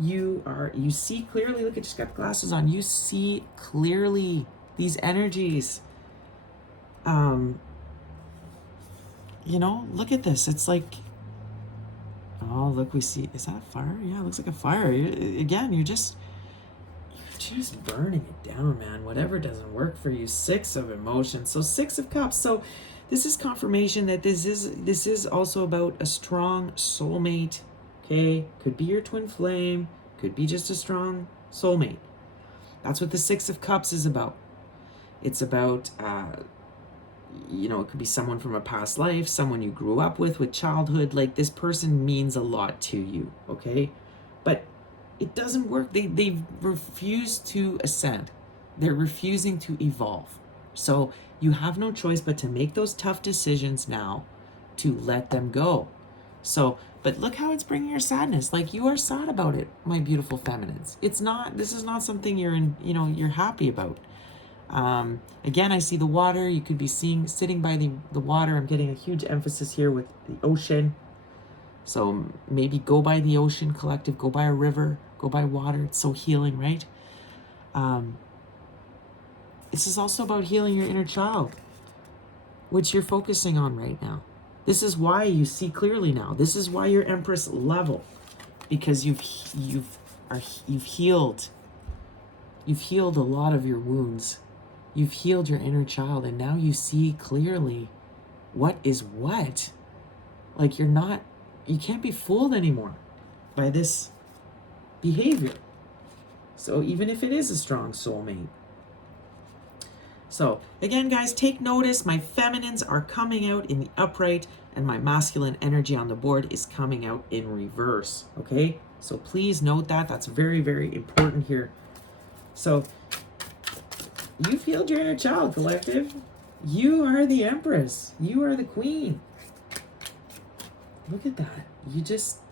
You see clearly. Look, I just got glasses on. You see clearly these energies. Look at this. It's like, oh, look, we see, is that a fire? Yeah, it looks like a fire. You're just burning it down, man. Whatever doesn't work for you. 6 of Emotions. So 6 of Cups. So this is confirmation that this is also about a strong soulmate. Okay, could be your twin flame, could be just a strong soulmate. That's what the 6 of Cups is about. It's about, it could be someone from a past life, someone you grew up with childhood. Like, this person means a lot to you, okay? But It doesn't work. They've refused to ascend. They're refusing to evolve. So you have no choice but to make those tough decisions now to let them go. So, but look how it's bringing your sadness. Like, you are sad about it, my beautiful feminines. It's not, this is not something you're happy about. Again, I see the water. You could be sitting by the water. I'm getting a huge emphasis here with the ocean. So maybe go by the ocean, collective, go by a river, go by water. It's so healing, right? This is also about healing your inner child, which you're focusing on right now. This is why you see clearly now. This is why you're Empress level, because you've healed. You've healed a lot of your wounds. You've healed your inner child, and now you see clearly what is what. Like, you can't be fooled anymore by this behavior. So even if it is a strong soulmate. So again, guys, take notice. My feminines are coming out in the upright, and my masculine energy on the board is coming out in reverse. Okay, so please note that. That's very, very important here. So you've healed your inner child, collective. You are the Empress. You are the Queen. Look at that.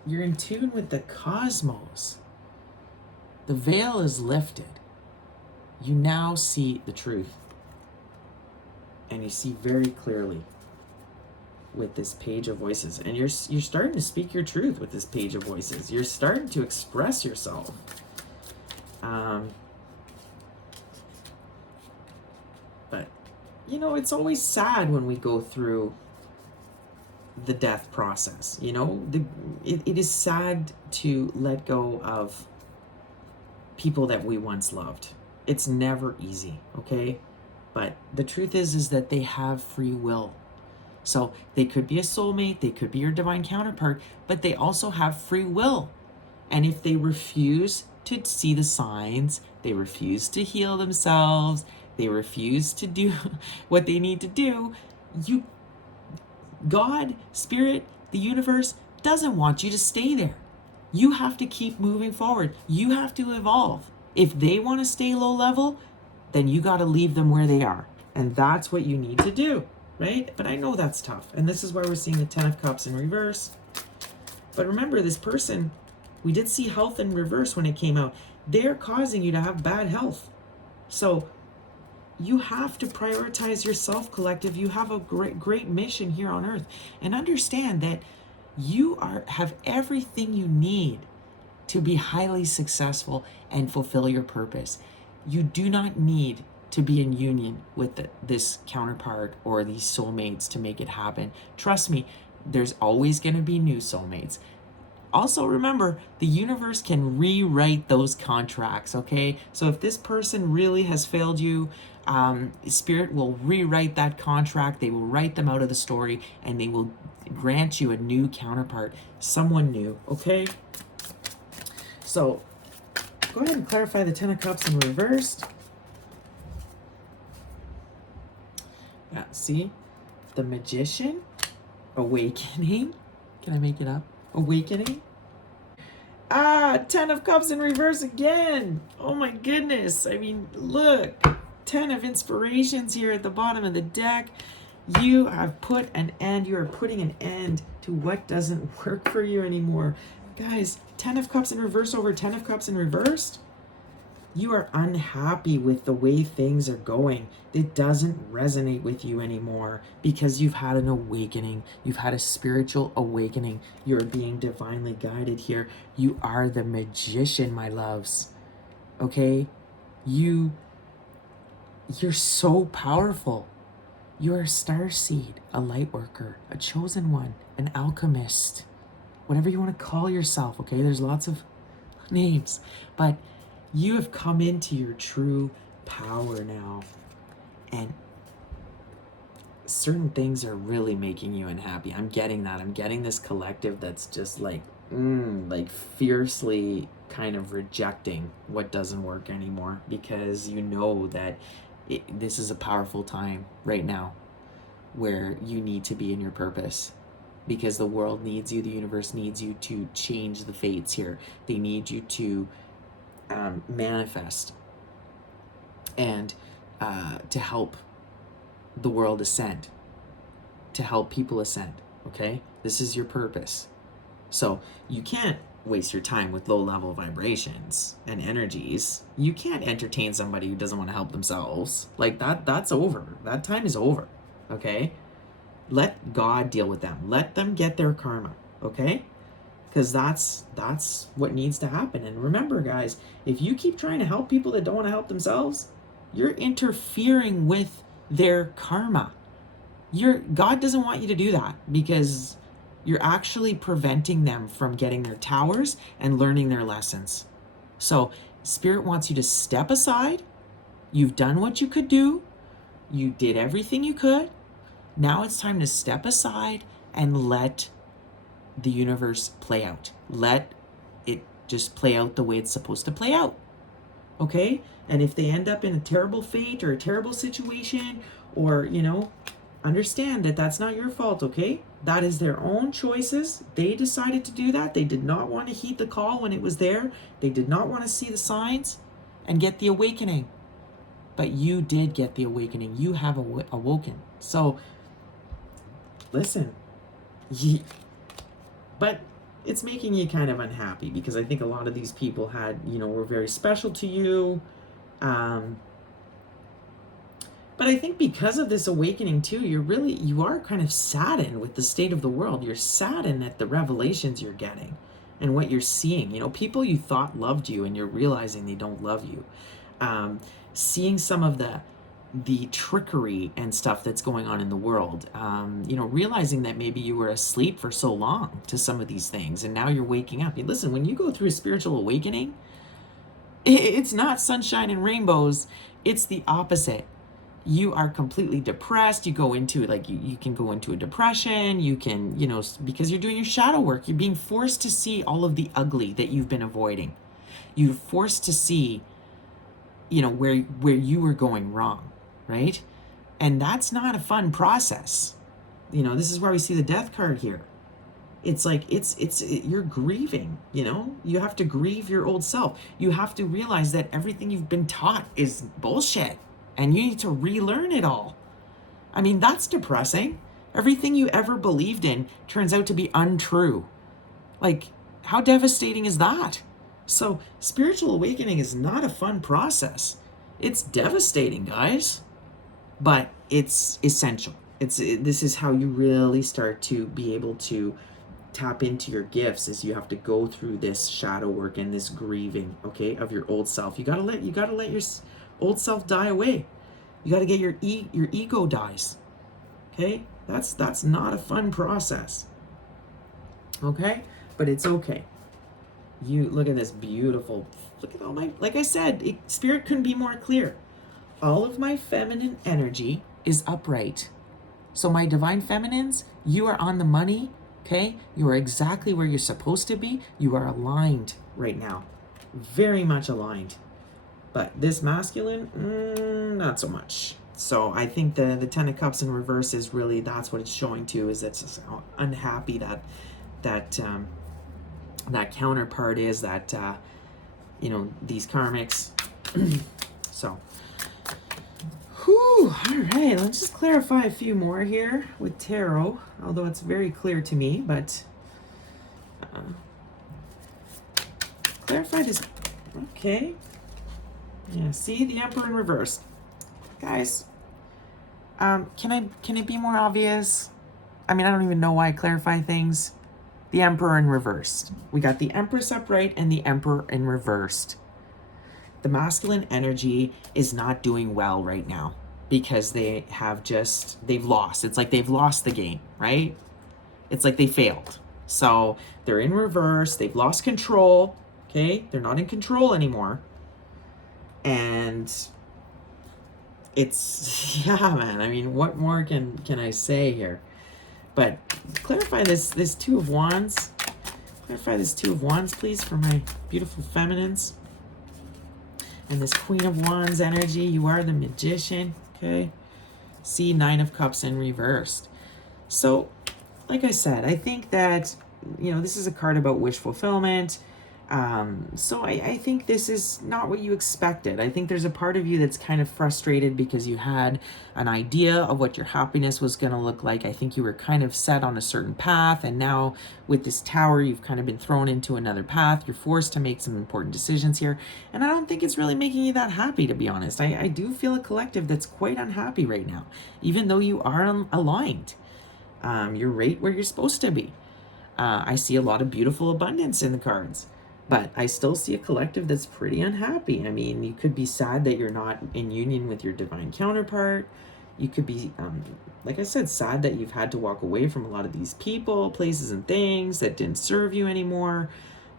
You're in tune with the cosmos. The veil is lifted. You now see the truth. And you see very clearly with this page of voices. And you're starting to speak your truth with this page of voices. You're starting to express yourself. But, it's always sad when we go through the death process. It is sad to let go of people that we once loved. It's never easy, okay? But the truth is that they have free will. So they could be a soulmate, they could be your divine counterpart, but they also have free will. And if they refuse to see the signs, they refuse to heal themselves, they refuse to do what they need to do, God, Spirit, the universe doesn't want you to stay there. You have to keep moving forward. You have to evolve. If they want to stay low level, then you got to leave them where they are. And that's what you need to do, right? But I know that's tough. And this is why we're seeing the 10 of Cups in reverse. But remember, this person, we did see health in reverse when it came out. They're causing you to have bad health. So you have to prioritize yourself, collective. You have a great mission here on earth. And understand that you have everything you need to be highly successful and fulfill your purpose. You do not need to be in union with this counterpart or these soulmates to make it happen. Trust me, there's always going to be new soulmates. Also, remember, the universe can rewrite those contracts, okay? So if this person really has failed you, Spirit will rewrite that contract. They will write them out of the story, and they will grant you a new counterpart, someone new, okay? So go ahead and clarify the 10 of Cups in reversed. Yeah, see? The Magician, awakening. Can I make it up? Awakening. 10 of Cups in reverse again. Oh my goodness. I mean, look. 10 of Inspirations here at the bottom of the deck. You have put an end. You are putting an end to what doesn't work for you anymore. Guys, 10 of Cups in reverse over 10 of Cups in reversed. You are unhappy with the way things are going. It doesn't resonate with you anymore because you've had an awakening. You've had a spiritual awakening. You're being divinely guided here. You are the Magician, my loves. Okay? You're so powerful. You're a starseed, a light worker, a chosen one, an alchemist, whatever you want to call yourself, okay? There's lots of names, but you have come into your true power now, and certain things are really making you unhappy. I'm getting that. I'm getting this collective that's just like fiercely kind of rejecting what doesn't work anymore, because you know that this is a powerful time right now where you need to be in your purpose. because the world needs you, the universe needs you to change the fates here. They need you to manifest and to help the world ascend, to help people ascend, okay? This is your purpose. So you can't waste your time with low-level vibrations and energies. You can't entertain somebody who doesn't want to help themselves. Like that's over. That time is over, okay? Let God deal with them. Let them get their karma, okay? Because that's what needs to happen. And remember, guys, if you keep trying to help people that don't want to help themselves, you're interfering with their karma. God doesn't want you to do that, because you're actually preventing them from getting their towers and learning their lessons. So Spirit wants you to step aside. You've done what you could do. You did everything you could. Now it's time to step aside and let the universe play out. Let it just play out the way it's supposed to play out. Okay? And if they end up in a terrible fate or a terrible situation, or, understand that that's not your fault, okay? That is their own choices. They decided to do that. They did not want to heed the call when it was there. They did not want to see the signs and get the awakening. But you did get the awakening. You have awoken. So, listen. But it's making you kind of unhappy, because I think a lot of these people were very special to you. But I think because of this awakening too, you are kind of saddened with the state of the world. You're saddened at the revelations you're getting and what you're seeing. People you thought loved you, and you're realizing they don't love you. Seeing some of the trickery and stuff that's going on in the world. Realizing that maybe you were asleep for so long to some of these things, and now you're waking up. Listen, when you go through a spiritual awakening, it's not sunshine and rainbows. It's the opposite. You are completely depressed. You go into you can go into a depression. You can, because you're doing your shadow work, you're being forced to see all of the ugly that you've been avoiding. You're forced to see, where you were going wrong, right? And that's not a fun process. This is where we see the death card here. It's like, you're grieving, you have to grieve your old self. You have to realize that everything you've been taught is bullshit, and you need to relearn it all. I mean, that's depressing. Everything you ever believed in turns out to be untrue. Like, how devastating is that? So, spiritual awakening is not a fun process. It's devastating, guys, but it's essential. This is how you really start to be able to tap into your gifts, is you have to go through this shadow work and this grieving, okay, of your old self. You gotta let your old self die away. You gotta get your ego dies. Okay, that's not a fun process. Okay, but it's okay. You look at this beautiful. Look at all my. Like I said, Spirit couldn't be more clear. All of my feminine energy is upright. So my divine feminines, you are on the money. Okay, you are exactly where you're supposed to be. You are aligned right now, very much aligned. But this masculine, not so much. So I think the Ten of Cups in reverse is really, that's what it's showing to, is it's unhappy that counterpart is, that these karmics. So, all right, let's just clarify a few more here with tarot, although it's very clear to me, but clarify this. Okay. Yeah, see, the Emperor in reverse. Guys, can it be more obvious? I mean, I don't even know why I clarify things. The Emperor in reversed. We got the Empress upright and the Emperor in reversed. The masculine energy is not doing well right now, because they've lost. It's like they've lost the game, right? It's like they failed. So they're in reverse. They've lost control. Okay, they're not in control anymore. And it's, yeah, man, I mean, what more can I say here? But clarify this Two of Wands. Clarify this Two of Wands, please, for my beautiful feminines. And this Queen of Wands energy, you are the Magician, okay? See, Nine of Cups in reversed. So like I said, I think that, this is a card about wish fulfillment. So I think this is not what you expected. I think there's a part of you that's kind of frustrated because you had an idea of what your happiness was going to look like. I think you were kind of set on a certain path, and now with this tower, you've kind of been thrown into another path. You're forced to make some important decisions here, and I don't think it's really making you that happy, to be honest. I do feel a collective that's quite unhappy right now, even though you are aligned. You're right where you're supposed to be. I see a lot of beautiful abundance in the cards, but I still see a collective that's pretty unhappy. I mean, you could be sad that you're not in union with your divine counterpart. You could be, like I said, sad that you've had to walk away from a lot of these people, places, and things that didn't serve you anymore.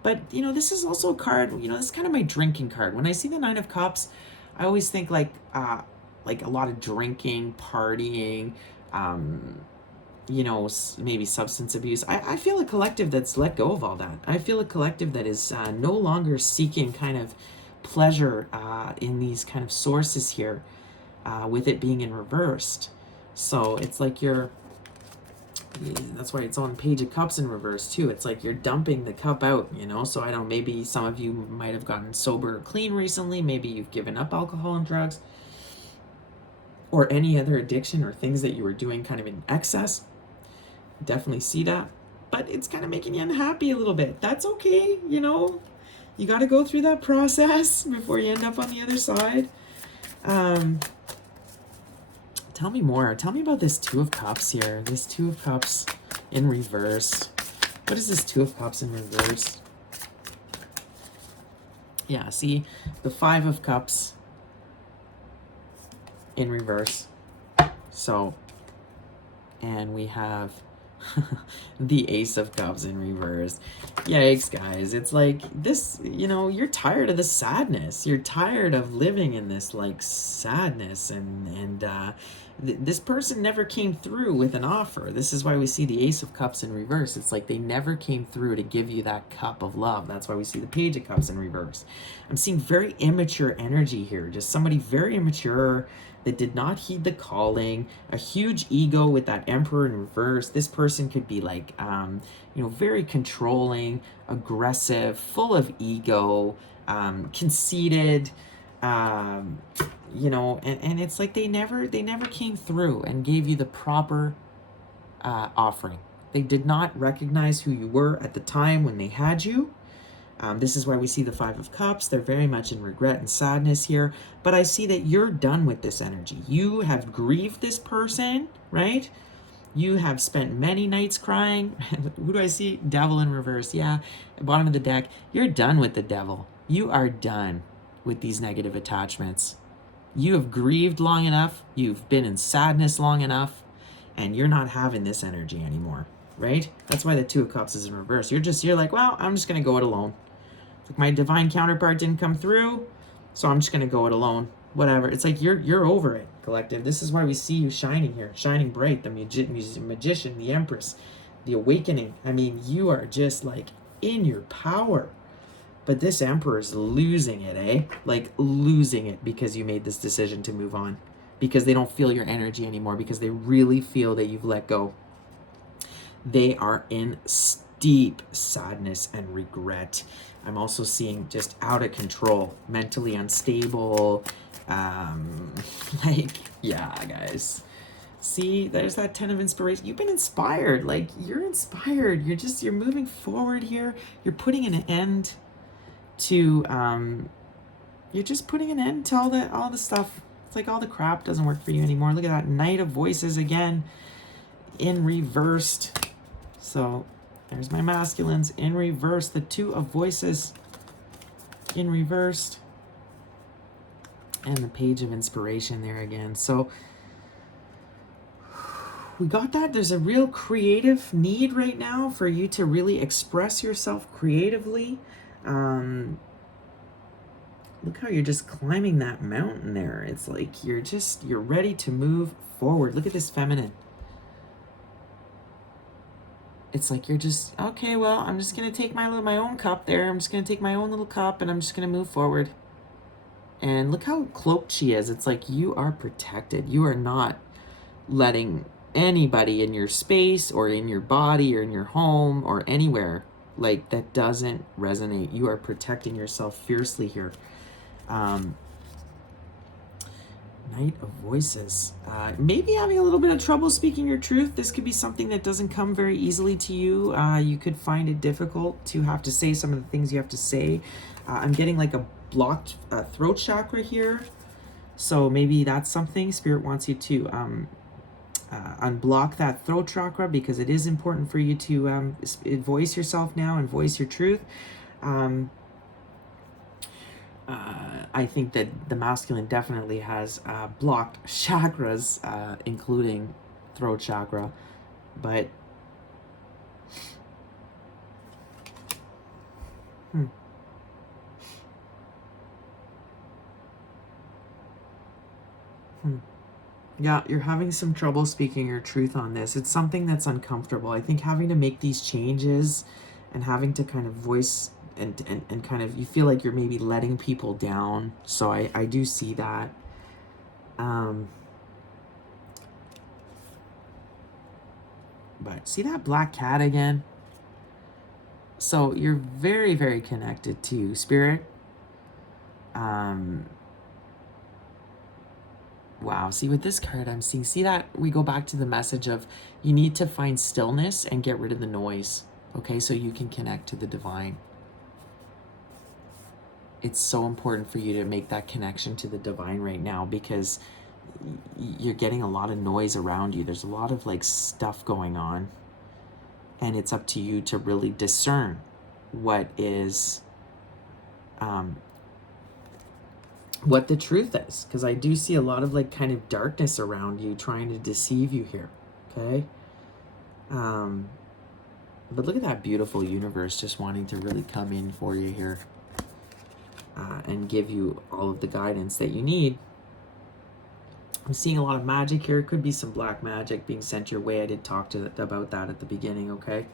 But, this is also a card, this is kind of my drinking card. When I see the Nine of Cups, I always think like a lot of drinking, partying, maybe substance abuse. I feel a collective that's let go of all that. I feel a collective that is no longer seeking kind of pleasure in these kind of sources here, with it being in reversed. So it's like that's why it's on Page of Cups in reverse too. It's like you're dumping the cup out, so I don't, maybe some of you might have gotten sober or clean recently. Maybe you've given up alcohol and drugs or any other addiction or things that you were doing kind of in excess. Definitely see that, but it's kind of making you unhappy a little bit. That's okay. You got to go through that process before you end up on the other side. Tell me more. Tell me about this Two of Cups here. This Two of Cups in reverse. What is this Two of Cups in reverse? Yeah, see the Five of Cups in reverse. So, and we have the Ace of Cups in reverse. Yikes, guys. It's like this, you're tired of the sadness. You're tired of living in this like sadness, and this person never came through with an offer. This is why we see the Ace of Cups in reverse. It's like they never came through to give you that cup of love. That's why we see the Page of Cups in reverse. I'm seeing very immature energy here. Just somebody very immature that did not heed the calling, a huge ego with that Emperor in reverse. This person could be like, very controlling, aggressive, full of ego, conceited, and it's like they never came through and gave you the proper offering. They did not recognize who you were at the time when they had you. This is why we see the Five of Cups. They're very much in regret and sadness here. But I see that you're done with this energy. You have grieved this person, right? You have spent many nights crying. Who do I see? Devil in reverse. Yeah, bottom of the deck. You're done with the devil. You are done with these negative attachments. You have grieved long enough. You've been in sadness long enough. And you're not having this energy anymore, right? That's why the Two of Cups is in reverse. You're like, well, I'm just going to go it alone. My divine counterpart didn't come through, so I'm just going to go it alone. Whatever. It's like you're over it, collective. This is why we see you shining here, shining bright. The magician, the Empress, the awakening. I mean, you are just like in your power. But this Emperor is losing it, eh? Like losing it because you made this decision to move on. Because they don't feel your energy anymore. Because they really feel that you've let go. They are in deep sadness and regret. I'm also seeing just out of control, mentally unstable. Yeah, guys. See, there's that 10 of inspiration. You've been inspired. Like, you're inspired. You're moving forward here. You're putting an end to, you're just putting an end to all the stuff. It's like all the crap doesn't work for you anymore. Look at that Knight of Voices again in reversed. So there's my masculines in reverse. The Two of Voices in reversed. And the Page of Inspiration there again. So we got that. There's a real creative need right now for you to really express yourself creatively. Look how you're just climbing that mountain there. It's like you're ready to move forward. Look at this feminine. It's like you're just, okay, well, I'm just going to take my own cup there. I'm just going to take my own little cup and I'm just going to move forward. And look how cloaked she is. It's like you are protected. You are not letting anybody in your space or in your body or in your home or anywhere like that doesn't resonate. You are protecting yourself fiercely here. Knight of Voices. Maybe having a little bit of trouble speaking your truth. This could be something that doesn't come very easily to you. You could find it difficult to have to say some of the things you have to say. I'm getting like a blocked throat chakra here. So maybe that's something. Spirit wants you to unblock that throat chakra, because it is important for you to voice yourself now and voice your truth. I think that the masculine definitely has blocked chakras, including throat chakra, but yeah, you're having some trouble speaking your truth on this. It's something that's uncomfortable. I think having to make these changes and having to kind of voice and kind of, you feel like you're maybe letting people down. So I do see that. But see that black cat again? So you're very, very connected to spirit. Wow, see with this card I'm seeing, see that we go back to the message of you need to find stillness and get rid of the noise, okay, so you can connect to the divine. It's so important for you to make that connection to the divine right now, because you're getting a lot of noise around you. There's a lot of like stuff going on, and it's up to you to really discern what is what the truth is, because I do see a lot of like kind of darkness around you trying to deceive you here, okay? But look at that beautiful universe just wanting to really come in for you here and give you all of the guidance that you need. I'm seeing a lot of magic here. It could be some black magic being sent your way. I did talk about that at the beginning, okay?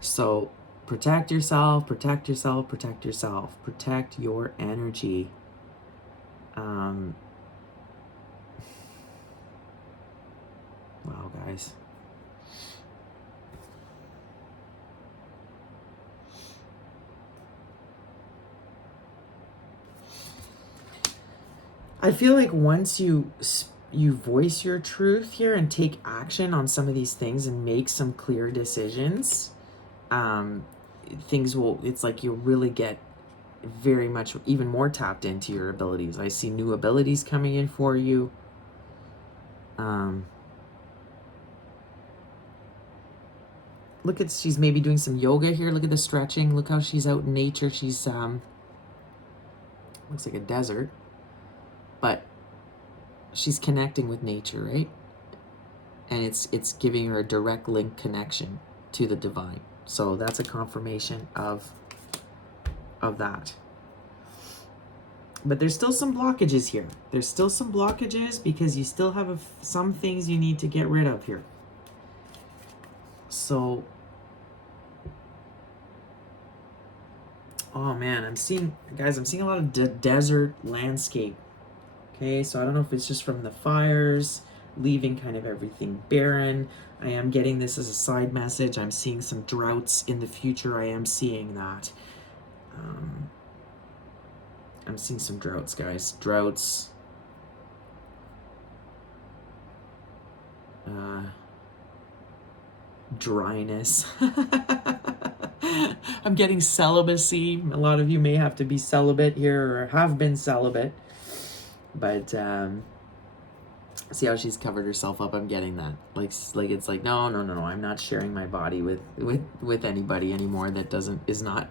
So protect yourself, protect yourself, protect yourself. Protect your energy. Wow, guys. I feel like once you voice your truth here and take action on some of these things and make some clear decisions, things will, it's like you'll really get very much even more tapped into your abilities. I see new abilities coming in for you. Look at, she's maybe doing some yoga here. Look at the stretching. Look how she's out in nature. She's looks like a desert, but she's connecting with nature, right? And it's giving her a direct link connection to the divine. So that's a confirmation of that. But there's still some blockages here. There's still some blockages because you still have some things you need to get rid of here. So, oh man, I'm seeing a lot of desert landscape. Okay, so I don't know if it's just from the fires, leaving kind of everything barren. I am getting this as a side message. I'm seeing some droughts in the future. I am seeing that. I'm seeing some droughts, guys. Droughts. Dryness. I'm getting celibacy. A lot of you may have to be celibate here or have been celibate. But see how she's covered herself up? I'm getting that. Like it's like no. I'm not sharing my body with anybody anymore that is not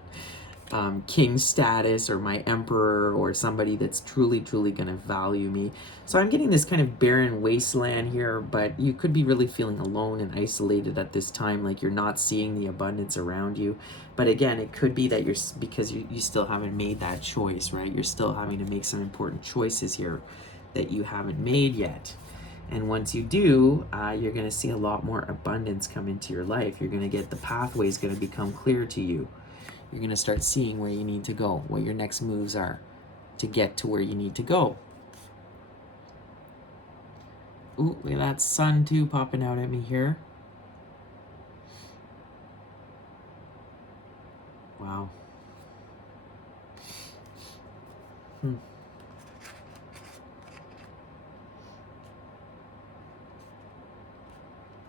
king status or my emperor or somebody that's truly gonna value me. So I'm getting this kind of barren wasteland here, but you could be really feeling alone and isolated at this time, like you're not seeing the abundance around you. But again, it could be that because you still haven't made that choice, right? You're still having to make some important choices here that you haven't made yet. And once you do, you're going to see a lot more abundance come into your life. You're going to get, the pathway is going to become clear to you. You're going to start seeing where you need to go, what your next moves are to get to where you need to go. Ooh, look at that sun too popping out at me here. Wow.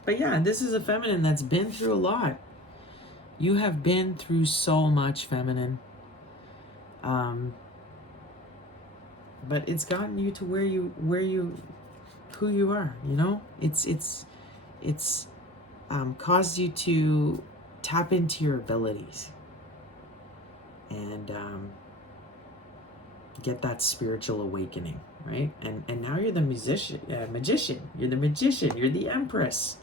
But yeah, this is a feminine that's been through a lot. You have been through so much, feminine. But it's gotten you to who you are, you know? It's caused you to tap into your abilities and get that spiritual awakening, right? And now you're the magician. You're the magician. You're the empress.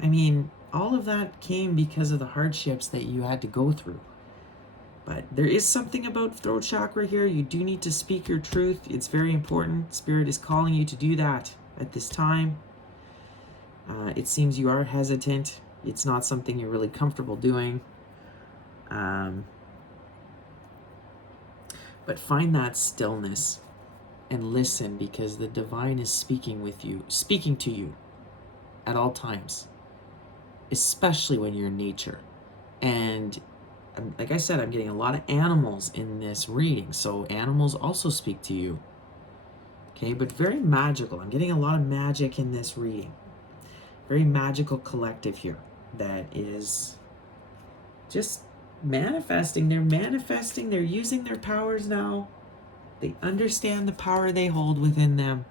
I mean, all of that came because of the hardships that you had to go through. But there is something about throat chakra here. You do need to speak your truth. It's very important. Spirit is calling you to do that at this time. It seems you are hesitant. It's not something you're really comfortable doing. But find that stillness and listen, because the divine is speaking to you at all times, especially when you're in nature. And like I said, I'm getting a lot of animals in this reading, so animals also speak to you. Okay, but very magical. I'm getting a lot of magic in this reading. Very magical collective here that is just manifesting. They're using their powers now. They understand the power they hold within them.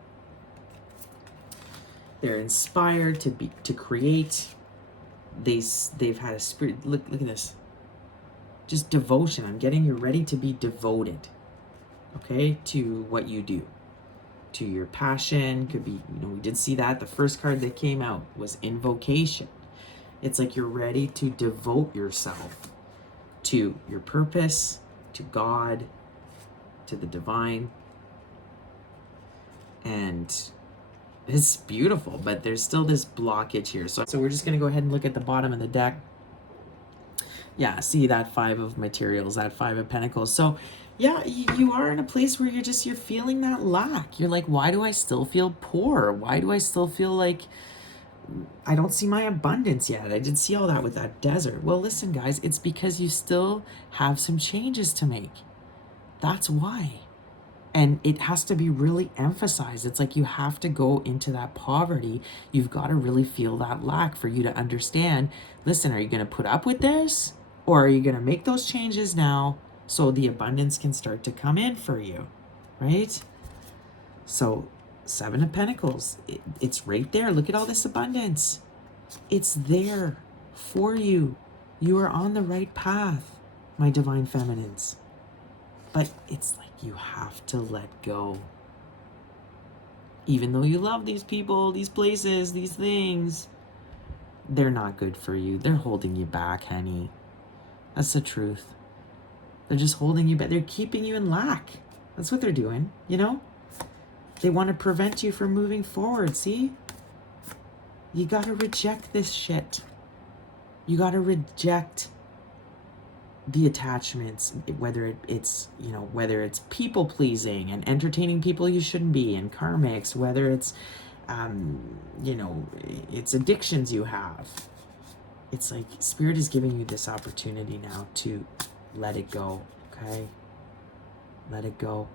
They're inspired to create. They've had a spirit. Look at this. Just devotion. I'm getting you ready to be devoted, okay, to what you do, to your passion. Could be, we did see that. The first card that came out was invocation. It's like you're ready to devote yourself to your purpose, to God, to the divine. And it's beautiful, but there's still this blockage here. So we're just going to go ahead and look at the bottom of the deck. Yeah, see that 5 of materials, that 5 of pentacles. So yeah, you are in a place where you're feeling that lack. You're like, why do I still feel poor? Why do I still feel like I don't see my abundance yet? I did see all that with that desert. Well, listen, guys, it's because you still have some changes to make. That's why. And it has to be really emphasized. It's like you have to go into that poverty. You've got to really feel that lack for you to understand, listen, are you going to put up with this? Or are you going to make those changes now so the abundance can start to come in for you, right? So 7 of Pentacles, it's right there. Look at all this abundance. It's there for you. You are on the right path, my divine feminines. But it's like you have to let go. Even though you love these people, these places, these things, they're not good for you. They're holding you back, honey. That's the truth. They're just holding you back. They're keeping you in lack. That's what they're doing, They want to prevent you from moving forward, see? You got to reject this shit. You got to reject the attachments, whether it's people pleasing and entertaining people you shouldn't be, and karmics, whether it's it's addictions you have. It's like Spirit is giving you this opportunity now to let it go, okay? Let it go.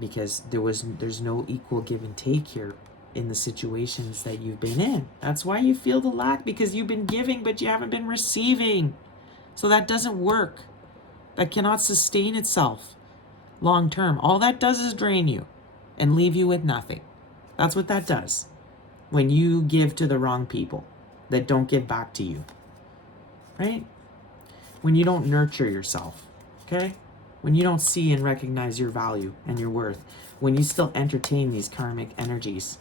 Because there's no equal give and take here in the situations that you've been in. That's why you feel the lack, because you've been giving but you haven't been receiving. So that doesn't work. That cannot sustain itself long term. All that does is drain you and leave you with nothing. That's what that does when you give to the wrong people that don't give back to you, right? When you don't nurture yourself, okay? When you don't see and recognize your value and your worth, when you still entertain these karmic energies,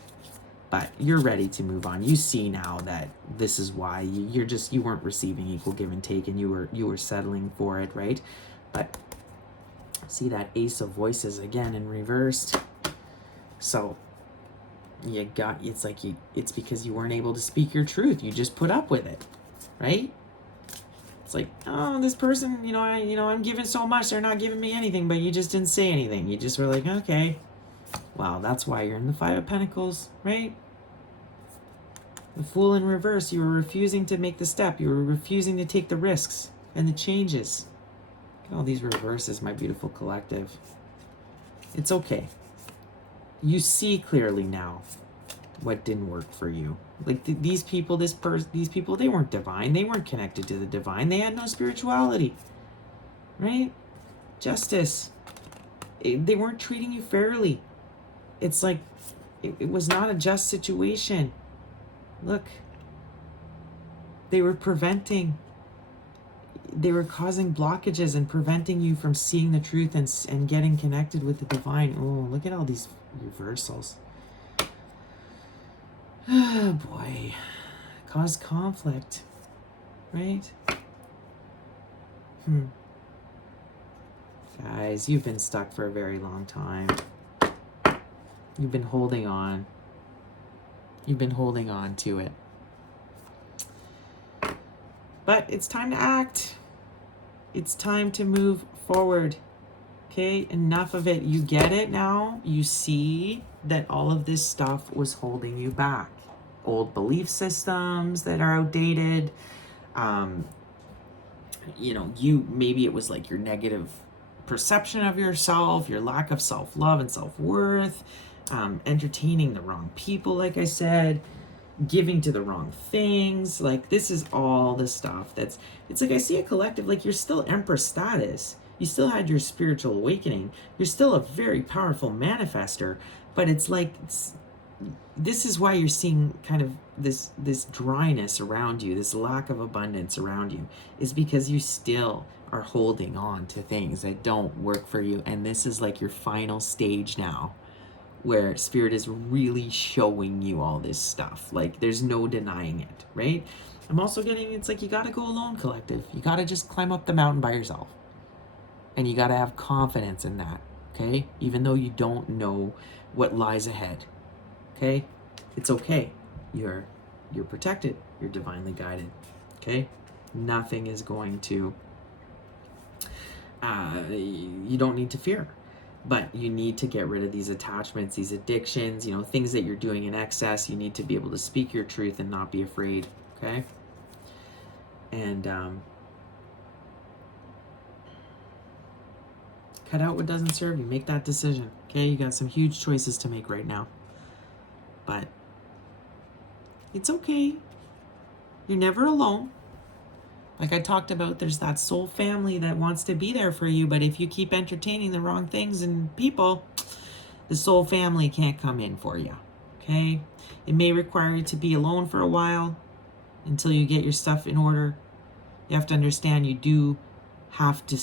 but you're ready to move on. You see now that this is why you weren't receiving equal give and take, and you were settling for it, right? But see that Ace of Voices again in reversed. So it's because you weren't able to speak your truth. You just put up with it, right? It's like, oh, this person, I'm giving so much, they're not giving me anything, but you just didn't say anything. You just were like, okay, Well, that's why you're in the Five of Pentacles, right? The Fool in reverse. You were refusing to make the step. You were refusing to take the risks and the changes. Look at all these reverses, my beautiful collective. It's okay. You see clearly now what didn't work for you. Like these people, these people, they weren't divine. They weren't connected to the divine. They had no spirituality, right? Justice. They weren't treating you fairly. It's like it was not a just situation. Look, they were causing blockages and preventing you from seeing the truth and getting connected with the divine. Oh, look at all these reversals. Oh boy, caused conflict, right? Guys, you've been stuck for a very long time. You've been holding on. You've been holding on to it. But it's time to act. It's time to move forward. Okay, enough of it. You get it now. You see that all of this stuff was holding you back. Old belief systems that are outdated. Maybe it was like your negative perception of yourself, your lack of self-love and self-worth, entertaining the wrong people, like I said, giving to the wrong things. Like, this is all the stuff it's like, I see a collective, like, you're still Empress status. You still had your spiritual awakening. You're still a very powerful manifester, but it's like, this is why you're seeing kind of this dryness around you, this lack of abundance around you, is because you still are holding on to things that don't work for you. And this is like your final stage now, where Spirit is really showing you all this stuff. Like, there's no denying it, right? I'm also getting, it's like, you got to go alone, collective. You got to just climb up the mountain by yourself. And you got to have confidence in that, okay? Even though you don't know what lies ahead, okay? It's okay. You're protected. You're divinely guided, okay? Nothing is going to, you don't need to fear. But you need to get rid of these attachments, these addictions, things that you're doing in excess. You need to be able to speak your truth and not be afraid, okay? And cut out what doesn't serve you. Make that decision, okay? You got some huge choices to make right now. But it's okay. You're never alone. Like I talked about, there's that soul family that wants to be there for you, but if you keep entertaining the wrong things and people, the soul family can't come in for you, okay? It may require you to be alone for a while until you get your stuff in order. You have to understand, you do have to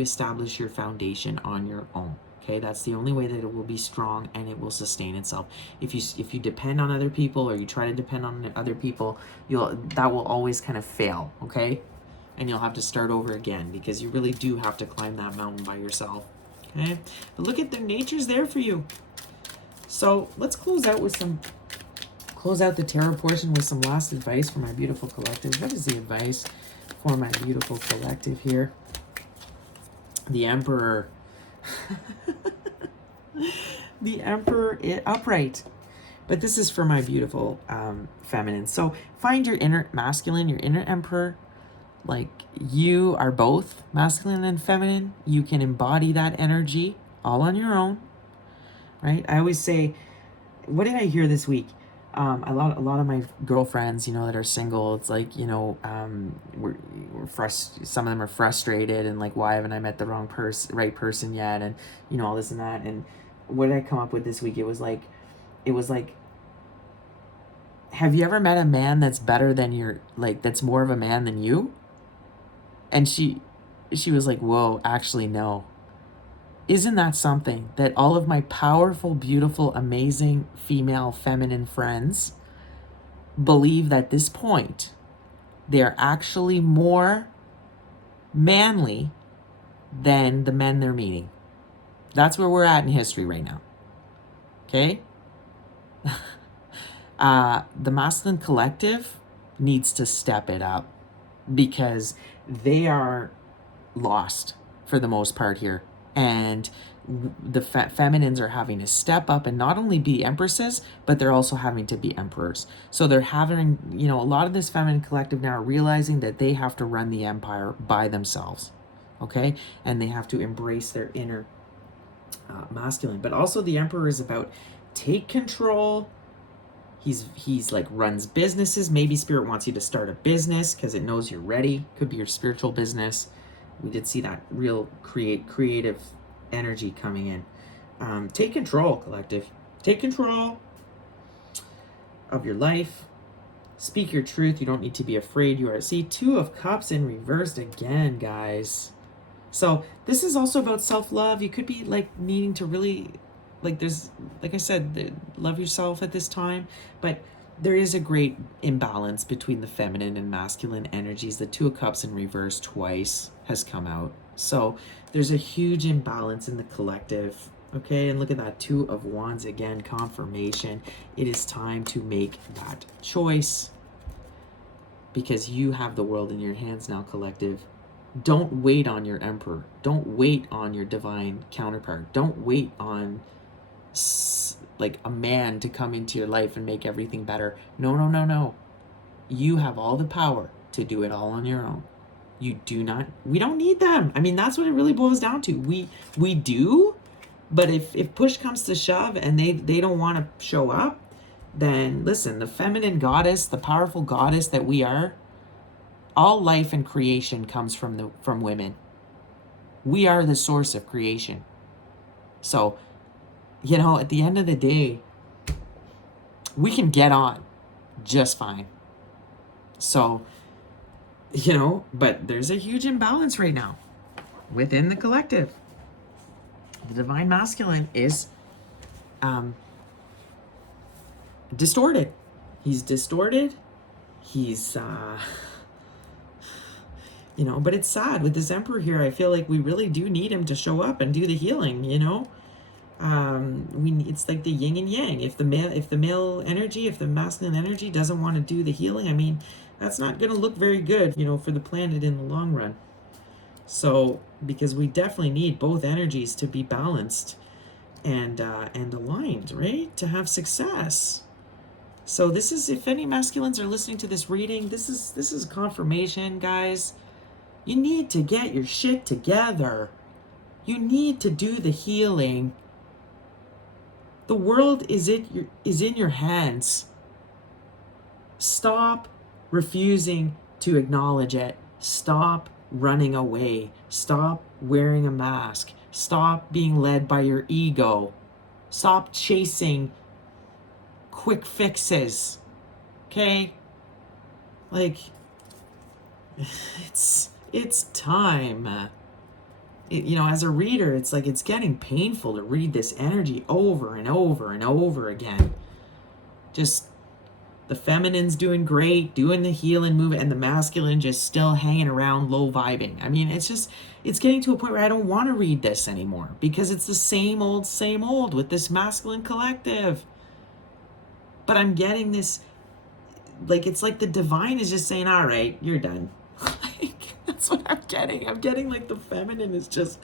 establish your foundation on your own, okay? That's the only way that it will be strong and it will sustain itself. If you depend on other people, or you try to depend on other people, that will always kind of fail, okay? And you'll have to start over again, because you really do have to climb that mountain by yourself, okay? But look at the nature's there for you. So let's close out the tarot portion with some last advice for my beautiful collective. What is the advice for my beautiful collective here? The Emperor. The Emperor upright. But this is for my beautiful feminine. So find your inner masculine, your inner Emperor. Like, you are both masculine and feminine. You can embody that energy all on your own, right? I always say, what did I hear this week? A lot of my girlfriends, that are single, it's like, we're some of them are frustrated and like, why haven't I met the right person yet? And, all this and that. And what did I come up with this week? It was like, have you ever met a man that's better than that's more of a man than you? And she was like, whoa, actually, no. Isn't that something that all of my powerful, beautiful, amazing female feminine friends believe that at this point they're actually more manly than the men they're meeting? That's where we're at in history right now. Okay? The masculine collective needs to step it up, because they are lost for the most part here. And the feminines are having to step up and not only be empresses, but they're also having to be emperors. So they're having, you know, a lot of this feminine collective now are realizing that they have to run the empire by themselves, okay? And they have to embrace their inner masculine. But also the emperor is about take control. He's like runs businesses. Maybe spirit wants you to start a business because it knows you're ready. Could be your spiritual business. We did see that real creative energy coming in. Take control, collective. Take control of your life. Speak your truth. You don't need to be afraid. You are. See, 2 of Cups in reversed again, guys. So this is also about self-love. You could be like needing to really, like there's, like I said, love yourself at this time. But there is a great imbalance between the feminine and masculine energies. The 2 of Cups in reverse twice has come out. So there's a huge imbalance in the collective. Okay, and look at that 2 of Wands again, confirmation. It is time to make that choice because you have the world in your hands now, collective. Don't wait on your emperor. Don't wait on your divine counterpart. Don't wait on like a man to come into your life and make everything better. No, no, no, no. You have all the power to do it all on your own. You do not, we don't need them. I mean, that's what it really boils down to. We do, but if push comes to shove and they don't want to show up, then listen, the feminine goddess, the powerful goddess that we are, all life and creation comes from women. We are the source of creation. So, you know, at the end of the day, we can get on just fine. So, you know, but there's a huge imbalance right now within the collective. The divine masculine is distorted. He's distorted. He's you know, but it's sad with this emperor here. I feel like we really do need him to show up and do the healing, you know. It's like the yin and yang. If the male energy, if the masculine energy doesn't want to do the healing, I mean, that's not going to look very good, you know, for the planet in the long run. So, because we definitely need both energies to be balanced and aligned, right? To have success. So this is, if any masculines are listening to this reading, this is confirmation, guys. You need to get your shit together. You need to do the healing. The world is in your hands. Stop refusing to acknowledge it. Stop running away. Stop wearing a mask. Stop being led by your ego. Stop chasing quick fixes. Okay? Like, it's time. You know, as a reader, it's like it's getting painful to read this energy over and over and over again. Just the feminine's doing great, doing the healing move, and the masculine just still hanging around, low vibing. I mean, it's getting to a point where I don't want to read this anymore because it's the same old with this masculine collective. But I'm getting this, like, it's like the divine is just saying, all right, you're done. That's what I'm getting. I'm getting like the feminine is just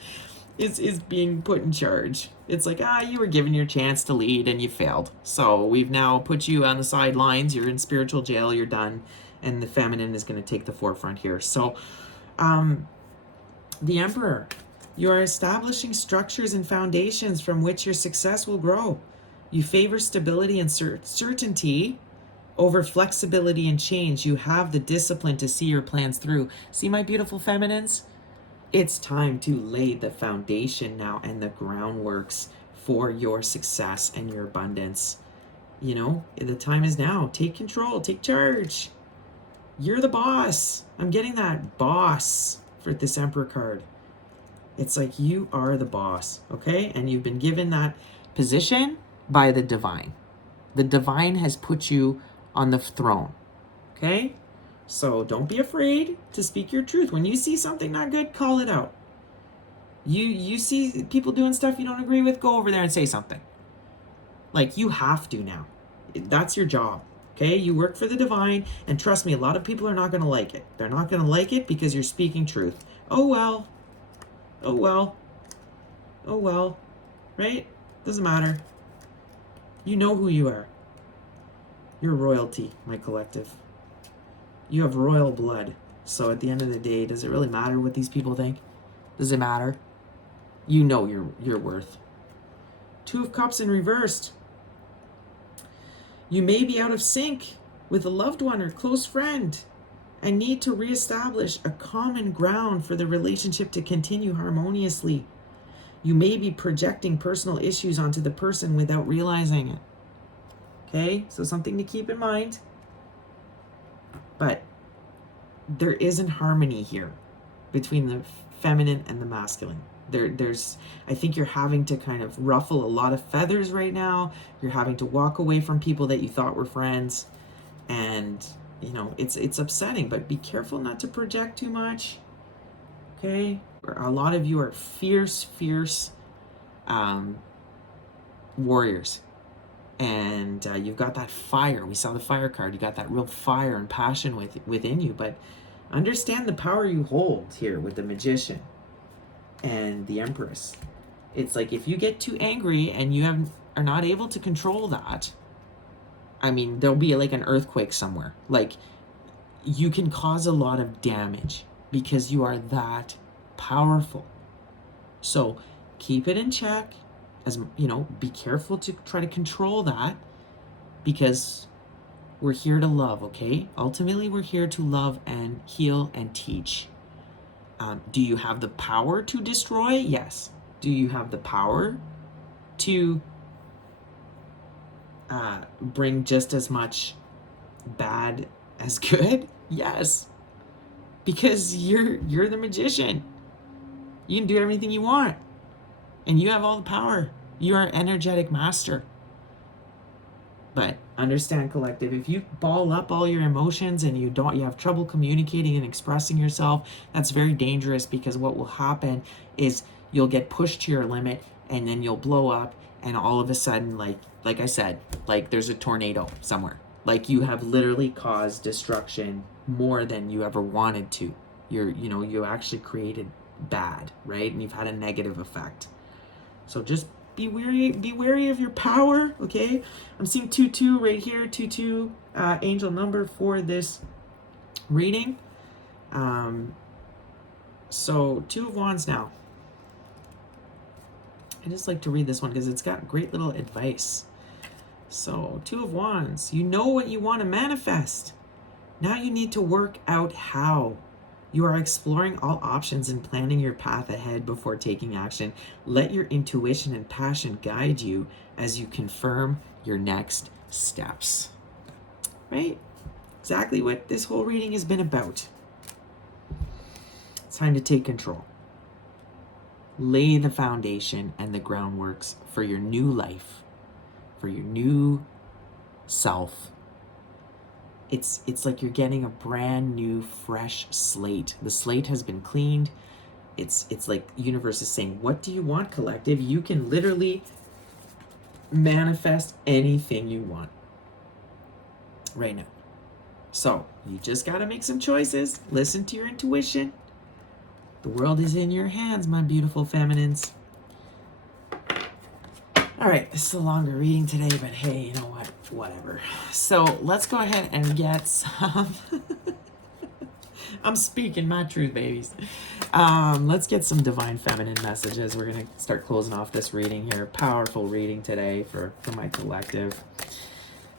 is being put in charge. It's like, you were given your chance to lead and you failed. So we've now put you on the sidelines. You're in spiritual jail. You're done. And the feminine is going to take the forefront here. So the Emperor, you are establishing structures and foundations from which your success will grow. You favor stability and certainty over flexibility and change. You have the discipline to see your plans through. See, my beautiful feminines? It's time to lay the foundation now and the groundworks for your success and your abundance. You know, the time is now. Take control. Take charge. You're the boss. I'm getting that boss for this Emperor card. It's like you are the boss, okay? And you've been given that position by the divine. The divine has put you on the throne, okay? So don't be afraid to speak your truth. When you see something not good, call it out. You see people doing stuff you don't agree with, go over there and say something. Like, you have to now. That's your job, okay? You work for the divine, and trust me, a lot of people are not going to like it. They're not going to like it because you're speaking truth. Oh well. Oh well, right? Doesn't matter. You know who you are. You're royalty, my collective. You have royal blood. So at the end of the day, does it really matter what these people think? Does it matter? You know your worth. Two of Cups in reversed. You may be out of sync with a loved one or close friend and need to reestablish a common ground for the relationship to continue harmoniously. You may be projecting personal issues onto the person without realizing it. Okay, so something to keep in mind. But there isn't harmony here between the feminine and the masculine. There's I think you're having to kind of ruffle a lot of feathers right now. You're having to walk away from people that you thought were friends, and you know it's upsetting. But be careful not to project too much. Okay, a lot of you are fierce warriors, and you've got that fire. We saw the fire card. You got that real fire and passion within you. But understand the power you hold here with the Magician and the Empress. It's like if you get too angry and you are not able to control that, I mean, there'll be like an earthquake somewhere. Like, you can cause a lot of damage because you are that powerful. So keep it in check. As you know, be careful to try to control that, because we're here to love, okay? Ultimately, we're here to love and heal and teach. Do you have the power to destroy? Yes. Do you have the power to bring just as much bad as good? Yes. Because you're the Magician. You can do everything you want. And you have all the power. You are energetic master. But understand, collective, if you ball up all your emotions and you have trouble communicating and expressing yourself, that's very dangerous, because what will happen is you'll get pushed to your limit and then you'll blow up, and all of a sudden, like I said, like there's a tornado somewhere. Like you have literally caused destruction more than you ever wanted to. You actually created bad, right? And you've had a negative effect. So just be wary of your power, okay? I'm seeing 22 right here, 22 angel number for this reading. So Two of Wands now. I just like to read this one because it's got great little advice. So Two of Wands, you know what you want to manifest. Now you need to work out how. You are exploring all options and planning your path ahead before taking action. Let your intuition and passion guide you as you confirm your next steps. Right? Exactly what this whole reading has been about. It's time to take control. Lay the foundation and the groundworks for your new life, for your new self. It's like you're getting a brand new, fresh slate. The slate has been cleaned. It's like the universe is saying, what do you want, collective? You can literally manifest anything you want right now. So you just got to make some choices. Listen to your intuition. The world is in your hands, my beautiful feminines. All right, this is a longer reading today, but hey, you know what? Whatever. So let's go ahead and get some... I'm speaking my truth, babies. Let's get some divine feminine messages. We're going to start closing off this reading here. Powerful reading today for my collective.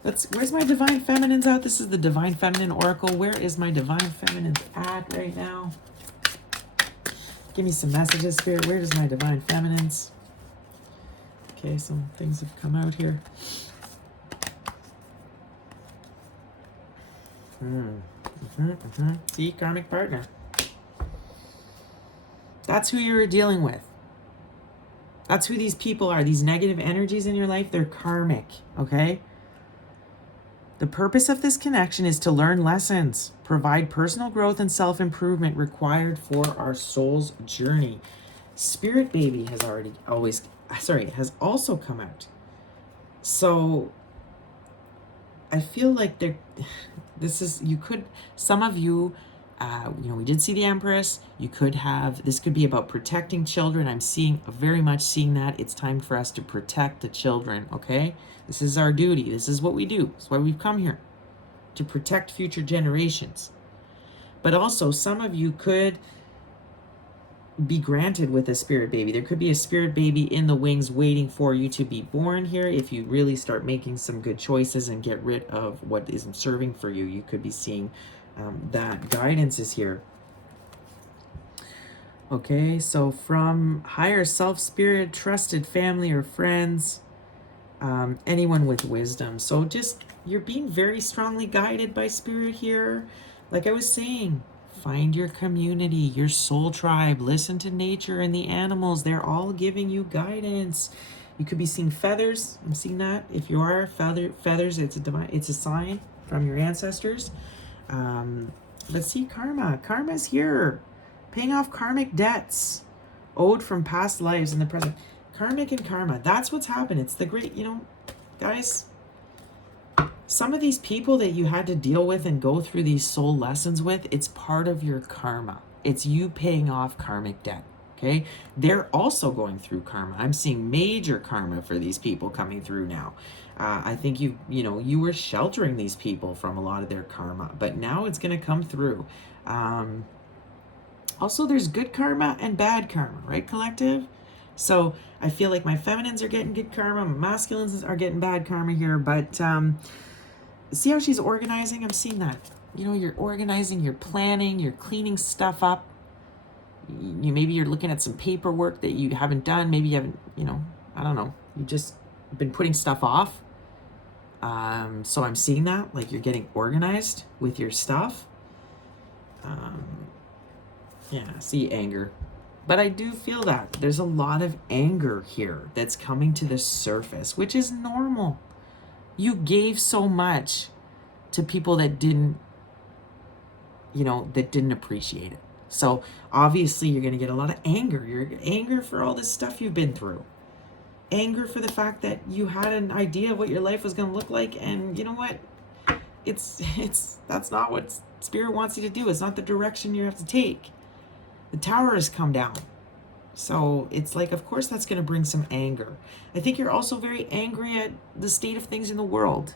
Where's my divine feminines out? This is the divine feminine oracle. Where is my divine feminines at right now? Give me some messages, Spirit. Where is my divine feminines? Okay, some things have come out here. See, karmic partner. That's who you're dealing with. That's who these people are. These negative energies in your life, they're karmic, okay? The purpose of this connection is to learn lessons, provide personal growth and self-improvement required for our soul's journey. Spirit baby has also come out. So I feel like some of you You know, we did see the Empress. You could have, this could be about protecting children. I'm very much seeing that. It's time for us to protect the children, okay? This is our duty. This is what we do. That's why we've come here, to protect future generations. But also, some of you could be granted with a spirit baby. There could be a spirit baby in the wings waiting for you to be born here. If you really start making some good choices and get rid of what isn't serving for you, you could be seeing that guidance is here. Okay, so from higher self, spirit, trusted family or friends, anyone with wisdom. So just, you're being very strongly guided by spirit here. Like I was saying, find your community, your soul tribe, listen to nature and the animals. They're all giving you guidance. You could be seeing feathers. I'm seeing that. If you are feathers, it's a sign from your ancestors. Let's see, karma. Karma's here. Paying off karmic debts owed from past lives in the present. Karmic and karma. That's what's happened. It's the great, you know, guys, some of these people that you had to deal with and go through these soul lessons with, it's part of your karma. It's you paying off karmic debt. Okay, they're also going through karma. I'm seeing major karma for these people coming through now. I think you were sheltering these people from a lot of their karma, but now it's going to come through. Also, there's good karma and bad karma, right, collective? So I feel like my feminines are getting good karma, my masculines are getting bad karma here, but see how she's organizing? I'm seeing that. You know, you're organizing, you're planning, you're cleaning stuff up. Maybe you're looking at some paperwork that you haven't done. Maybe you haven't, I don't know. You've just been putting stuff off. So I'm seeing that, like you're getting organized with your stuff. Yeah, see anger. But I do feel that there's a lot of anger here that's coming to the surface, which is normal. You gave so much to people that didn't appreciate it. So obviously you're going to get a lot of anger. You're anger for all this stuff you've been through. Anger for the fact that you had an idea of what your life was going to look like, and you know what? That's not what Spirit wants you to do. It's not the direction you have to take. The tower has come down. So it's like, of course, that's going to bring some anger. I think you're also very angry at the state of things in the world.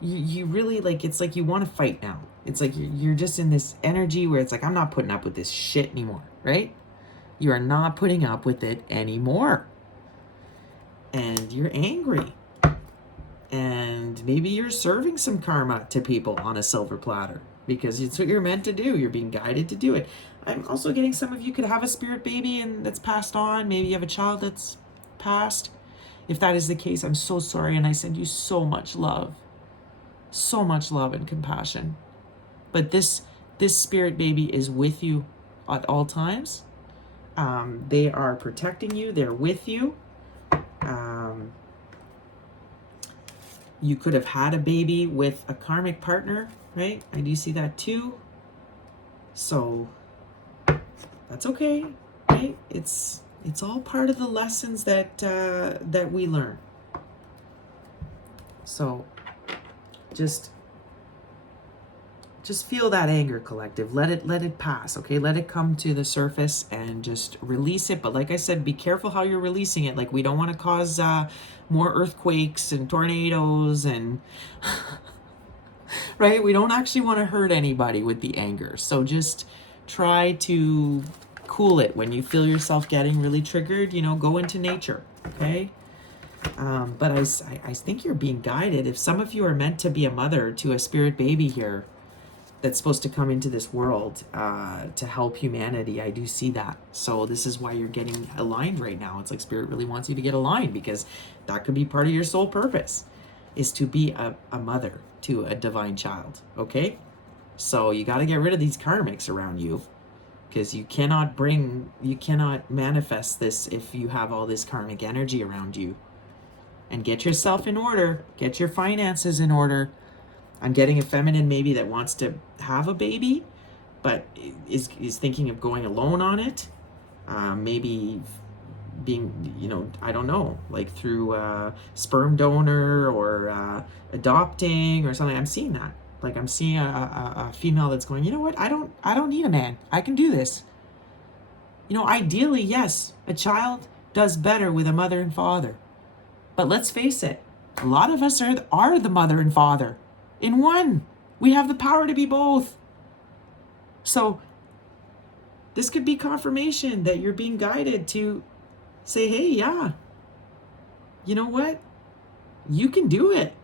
You really, like, it's like you want to fight now. It's like you're just in this energy where it's like, I'm not putting up with this shit anymore, right? You are not putting up with it anymore. And you're angry. And maybe you're serving some karma to people on a silver platter because it's what you're meant to do. You're being guided to do it. I'm also getting some of you could have a spirit baby and that's passed on. Maybe you have a child that's passed. If that is the case, I'm so sorry, and I send you so much love. So much love and compassion. But this spirit baby is with you at all times. They are protecting you. They're with you. You could have had a baby with a karmic partner, right? I do see that too. So that's okay, right? It's all part of the lessons that we learn. So just feel that anger, collective. Let it pass, okay? Let it come to the surface and just release it. But like I said, be careful how you're releasing it. Like, we don't want to cause more earthquakes and tornadoes and right? We don't actually want to hurt anybody with the anger. So just try to cool it. When you feel yourself getting really triggered, go into nature, okay? But I think you're being guided. If some of you are meant to be a mother to a spirit baby here that's supposed to come into this world to help humanity, I do see that. So this is why you're getting aligned right now. It's like Spirit really wants you to get aligned, because that could be part of your soul purpose, is to be a mother to a divine child, okay? So you got to get rid of these karmics around you, because you cannot manifest this if you have all this karmic energy around you. And get yourself in order. Get your finances in order. I'm getting a feminine maybe that wants to have a baby, but is thinking of going alone on it. Maybe being, I don't know, like through a sperm donor or adopting or something. I'm seeing that. Like I'm seeing a female that's going, you know what? I don't need a man. I can do this. You know, ideally, yes, a child does better with a mother and father. But let's face it, a lot of us are the mother and father in one. We have the power to be both. So this could be confirmation that you're being guided to say, hey, yeah, you know what? You can do it.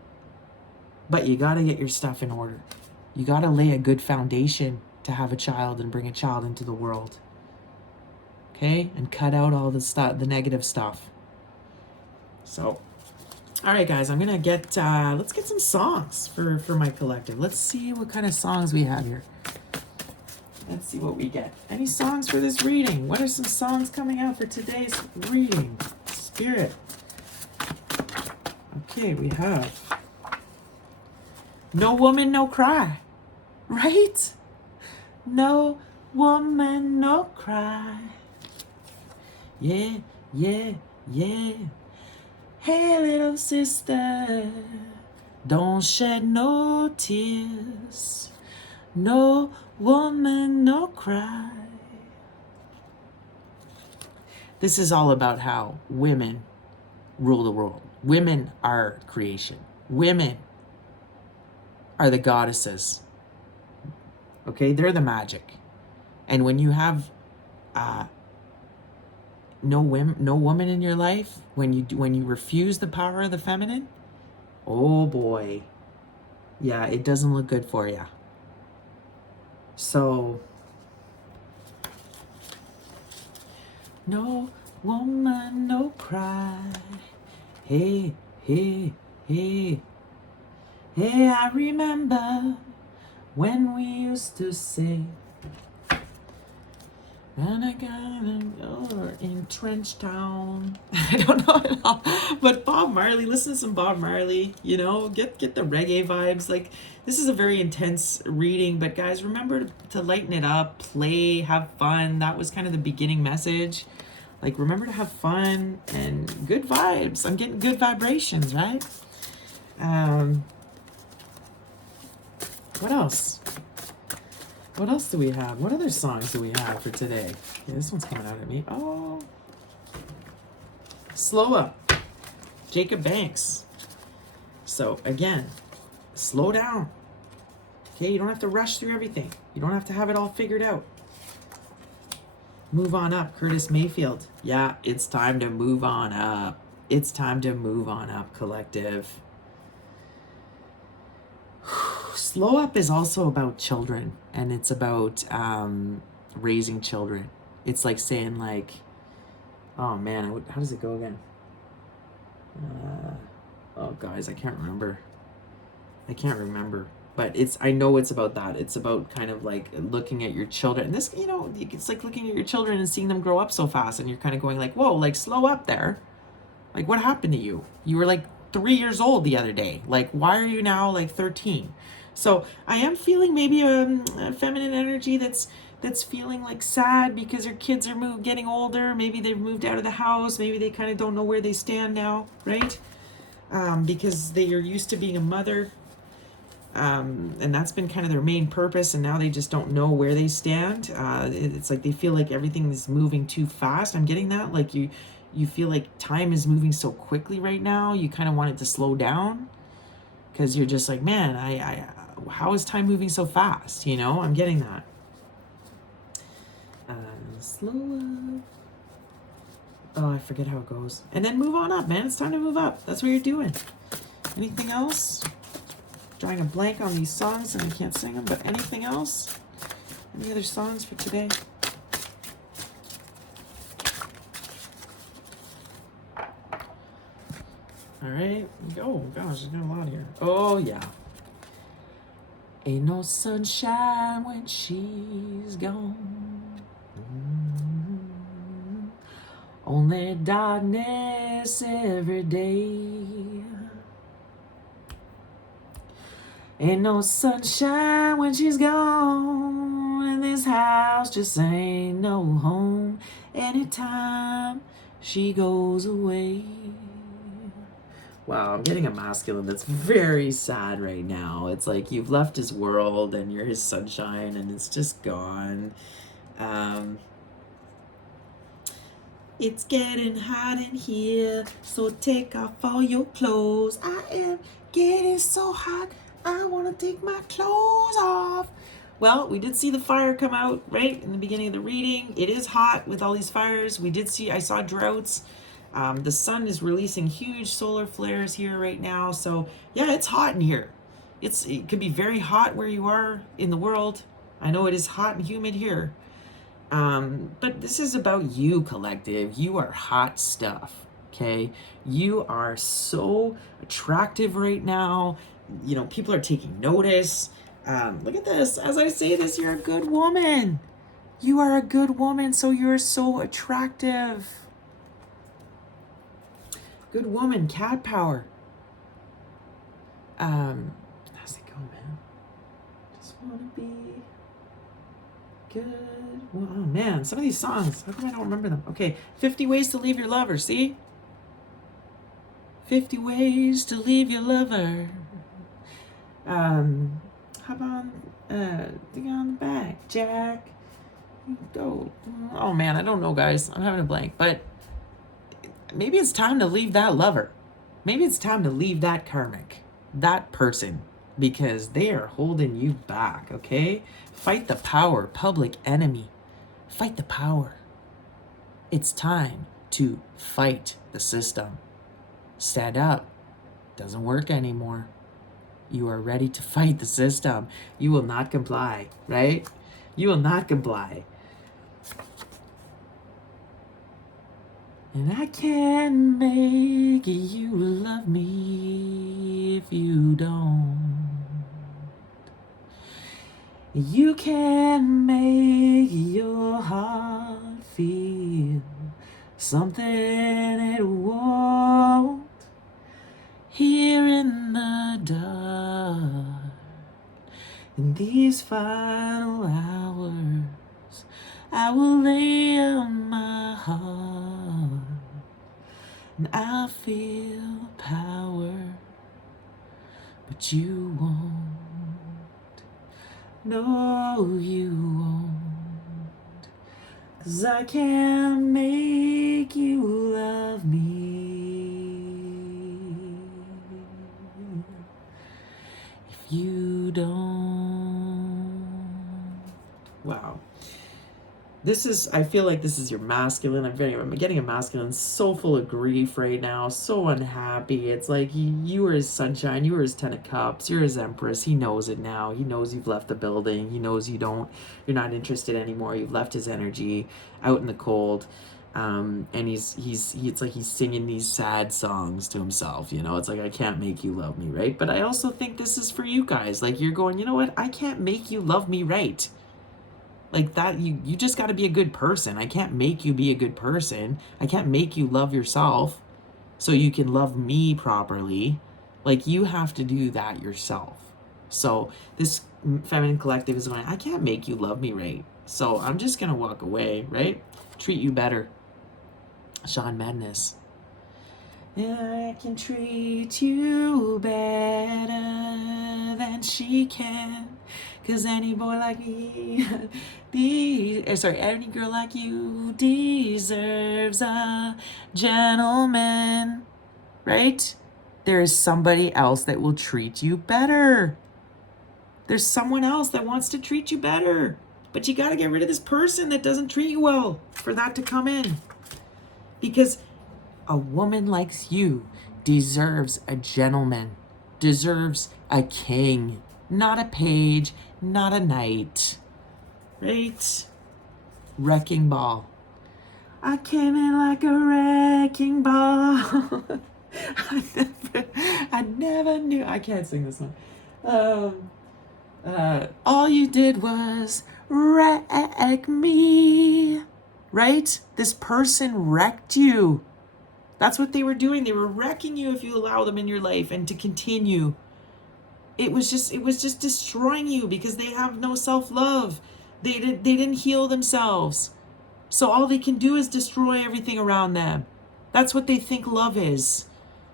But you got to get your stuff in order. You got to lay a good foundation to have a child and bring a child into the world. Okay? And cut out all the stuff, the negative stuff. So, all right, guys, I'm going to get, let's get some songs for my collective. Let's see what kind of songs we have here. Let's see what we get. Any songs for this reading? What are some songs coming out for today's reading? Spirit. Okay, we have No Woman, No Cry. Right? No woman, no cry. Yeah, yeah, yeah. Hey, little sister, don't shed no tears. No woman, no cry. This is all about how women rule the world. Women are creation. Women are the goddesses. Okay, they're the magic. And when you have no woman in your life, when you refuse the power of the feminine, oh boy, yeah, it doesn't look good for you. So, no woman, no cry. Hey, hey, hey. Hey, I remember when we used to say, and I got in Trench Town. I don't know it all. But Bob Marley, listen to some Bob Marley, you know, get the reggae vibes. Like, this is a very intense reading, but guys, remember to lighten it up, play, have fun. That was kind of the beginning message. Like, remember to have fun and good vibes. I'm getting good vibrations, right? What else? What else do we have? What other songs do we have for today? Okay, this one's coming out at me. Oh. Slow Up. Jacob Banks. So, again, slow down. Okay, you don't have to rush through everything. You don't have to have it all figured out. Move on up, Curtis Mayfield. Yeah, it's time to move on up. It's time to move on up, collective. Slow Up is also about children, and it's about raising children. It's like saying, like, oh man, how does it go again? Oh guys, I can't remember. But I know it's about that. It's about kind of like looking at your children. And this, you know, it's like looking at your children and seeing them grow up so fast, and you're kind of going like, whoa, like slow up there. Like, what happened to you? You were like 3 years old the other day. Like, why are you now like 13? So I am feeling maybe a feminine energy that's feeling like sad because her kids are getting older. Maybe they've moved out of the house. Maybe they kind of don't know where they stand now, right? Because they are used to being a mother. And that's been kind of their main purpose, and now they just don't know where they stand. It's like they feel like everything is moving too fast. I'm getting that. Like you feel like time is moving so quickly right now. You kind of want it to slow down because you're just like, man, how is time moving so fast? You know, I'm getting that. Slow up. Oh, I forget how it goes. And then move on up, man. It's time to move up. That's what you're doing. Anything else? Drawing a blank on these songs and I can't sing them, but anything else? Any other songs for today? All right. Oh, gosh, there's got a lot here. Oh, yeah. Ain't no sunshine when she's gone. Only darkness every day. Ain't no sunshine when she's gone, and this house just ain't no home anytime she goes away. Wow, I'm getting a masculine that's very sad right now. It's like you've left his world and you're his sunshine and it's just gone. Um, it's getting hot in here, so take off all your clothes. I am getting so hot, I want to take my clothes off. Well, we did see the fire come out, right, in the beginning of the reading. It is hot with all these fires. I saw droughts. The sun is releasing huge solar flares here right now. So yeah, it's hot in here. It could be very hot where you are in the world. I know it is hot and humid here. But this is about you, collective. You are hot stuff, okay? You are so attractive right now. You know, people are taking notice. Look at this. As I say this, you're a good woman. You are a good woman, so you're so attractive. Good woman, cat power. How's it go, man? Just wanna be good. Well, oh man, some of these songs, how come I don't remember them? Okay, 50 ways to leave your lover, see? 50 ways to leave your lover. How about thing on the back, Jack? Oh man, I don't know, guys. I'm having a blank, but maybe it's time to leave that lover. Maybe it's time to leave that karmic, that person, because they are holding you back, okay? Fight the power, public enemy. Fight the power. It's time to fight the system. Stand up. Doesn't work anymore. You are ready to fight the system. You will not comply, right? You will not comply. And I can't make you love me if you don't. You can make your heart feel something it won't. Here in the dark, in these final hours, I will lay on my heart, and I'll feel power, but you won't. No, you won't. 'Cause I can't make you love me if you don't. Wow. I feel like this is your masculine. I'm getting a masculine so full of grief right now, so unhappy. It's like you were his sunshine, you were his 10 of cups, you're his empress. He knows it now. He knows you've left the building. He knows you're not interested anymore. You've left his energy out in the cold. And it's like he's singing these sad songs to himself, you know. It's like, I can't make you love me, right? But I also think this is for you guys. Like, you're going, you know what? I can't make you love me right. Like that, you just got to be a good person. I can't make you be a good person. I can't make you love yourself so you can love me properly. Like, you have to do that yourself. So this feminine collective is going, I can't make you love me right. So I'm just going to walk away, right? Treat you better. Sean Madness. I can treat you better than she can. 'Cause any boy like me, any girl like you deserves a gentleman, right? There is somebody else that will treat you better. There's someone else that wants to treat you better. But you gotta get rid of this person that doesn't treat you well for that to come in. Because a woman like you deserves a gentleman, deserves a king, not a page, not a knight, right? Wrecking ball. I came in like a wrecking ball. I never knew. I can't sing this one. All you did was wreck me, right? This person wrecked you. That's what they were doing. They were wrecking you if you allow them in your life and to continue. It was just destroying you because they have no self-love. They didn't heal themselves. So all they can do is destroy everything around them. That's what they think love is.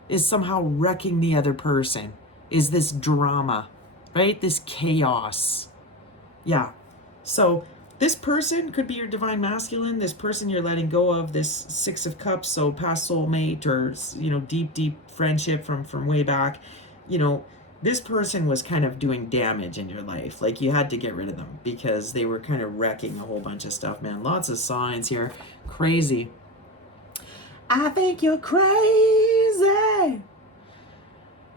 is somehow wrecking the other person, is this drama, right? This chaos. Yeah. So this person could be your divine masculine, this person you're letting go of, this Six of Cups, so past soulmate or, deep friendship from way back. This person was kind of doing damage in your life. Like, you had to get rid of them because they were kind of wrecking a whole bunch of stuff, man. Lots of signs here. Crazy. I think you're crazy.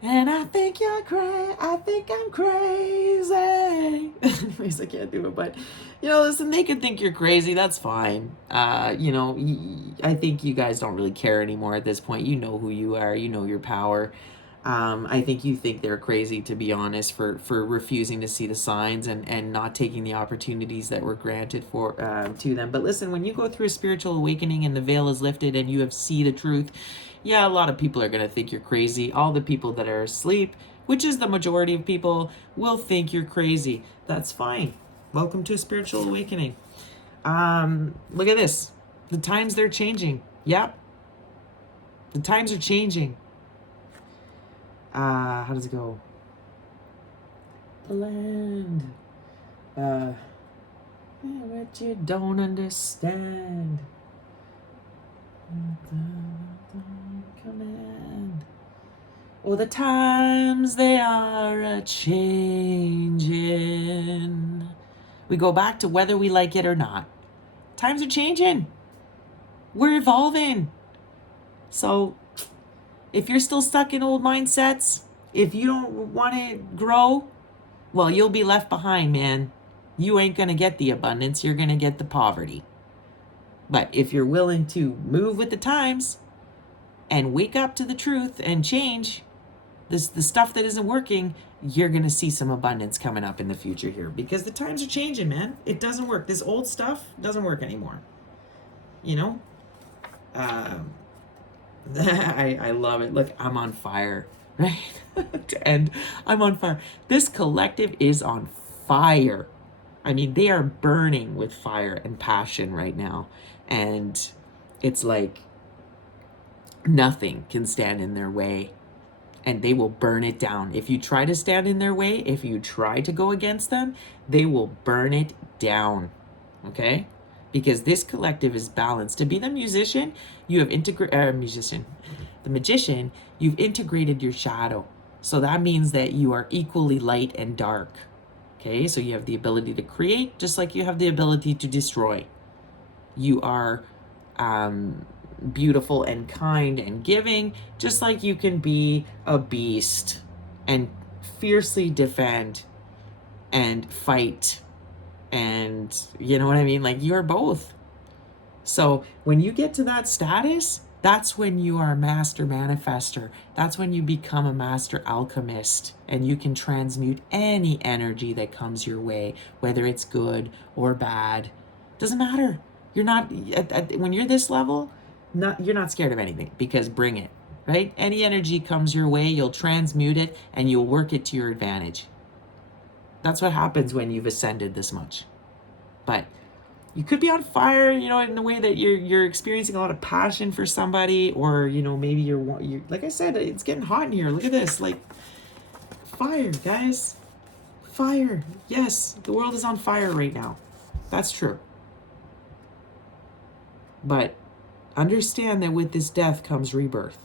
And I think you're crazy. I think I'm crazy. Anyways, I can't do it. But, listen, they can think you're crazy. That's fine. I think you guys don't really care anymore at this point. You know who you are. You know your power. I think you think they're crazy, to be honest, for refusing to see the signs and not taking the opportunities that were granted to them. But listen, when you go through a spiritual awakening and the veil is lifted and you have see the truth, yeah, a lot of people are going to think you're crazy. All the people that are asleep, which is the majority of people, will think you're crazy. That's fine. Welcome to a spiritual awakening. Look at this. The times, they're changing. Yep. The times are changing. How does it go? The land. What you don't understand. Command. Oh, the times, they are a-changing. We go back to whether we like it or not. Times are changing. We're evolving. So, if you're still stuck in old mindsets, if you don't want to grow, well, you'll be left behind, man. You ain't going to get the abundance. You're going to get the poverty. But if you're willing to move with the times and wake up to the truth and change the stuff that isn't working, you're going to see some abundance coming up in the future here, because the times are changing, man. It doesn't work. This old stuff doesn't work anymore. I love it. Look, I'm on fire, right? And I'm on fire. This collective is on fire. I mean, they are burning with fire and passion right now. And it's like nothing can stand in their way. And they will burn it down. If you try to stand in their way, if you try to go against them, they will burn it down. Okay? Because this collective is balanced. To be the musician, you have the magician, you've integrated your shadow. So that means that you are equally light and dark. Okay, so you have the ability to create, just like you have the ability to destroy. You are beautiful and kind and giving, just like you can be a beast and fiercely defend and fight. And you know what I mean? Like, you're both. So when you get to that status, that's when you are a master manifester. That's when you become a master alchemist, and you can transmute any energy that comes your way, whether it's good or bad. Doesn't matter. You're not, when you're this level, you're not scared of anything, because bring it, right? Any energy comes your way, you'll transmute it and you'll work it to your advantage. That's what happens when you've ascended this much. But you could be on fire, in the way that you're experiencing a lot of passion for somebody, or, maybe you're like I said, it's getting hot in here. Look at this, like, fire, guys. Fire. Yes, the world is on fire right now. That's true. But understand that with this death comes rebirth.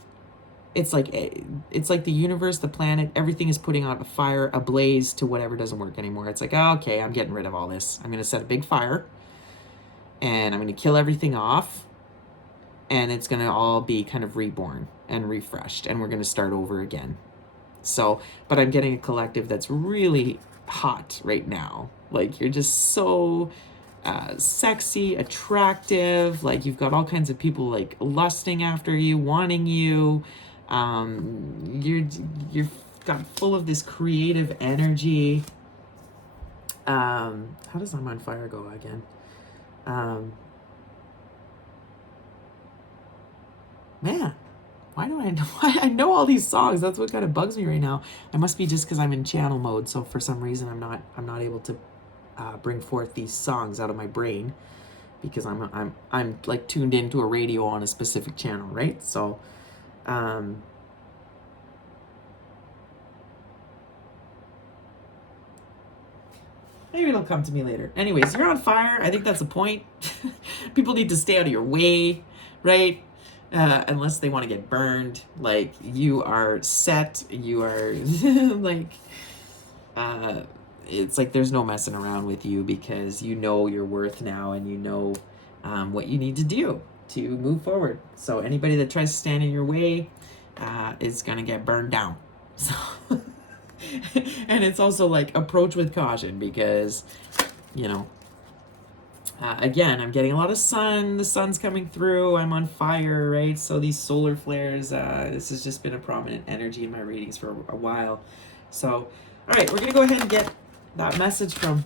It's like the universe, the planet, everything is putting out a fire, a blaze to whatever doesn't work anymore. It's like, oh, okay, I'm getting rid of all this. I'm going to set a big fire, and I'm going to kill everything off, and it's going to all be kind of reborn and refreshed, and we're going to start over again. So, but I'm getting a collective that's really hot right now. Like, you're just so sexy, attractive. Like, you've got all kinds of people like lusting after you, wanting you. You're got full of this creative energy. How does I'm on fire go again? Man, why do I know? I know all these songs. That's what kind of bugs me right now. I must be just because I'm in channel mode. So for some reason, I'm not able to bring forth these songs out of my brain, because I'm like tuned into a radio on a specific channel, right? So, Maybe it'll come to me later. Anyways, you're on fire. I think that's the point. People need to stay out of your way, right? Unless they want to get burned. Like, you are set. You are like, it's like there's no messing around with you, because you know your worth now, and you know what you need to do to move forward. So anybody that tries to stand in your way is going to get burned down. So and it's also like, approach with caution, because, you know, again, I'm getting a lot of sun. The sun's coming through. I'm on fire, right? So these solar flares, this has just been a prominent energy in my readings for a while. So, all right, we're going to go ahead and get that message from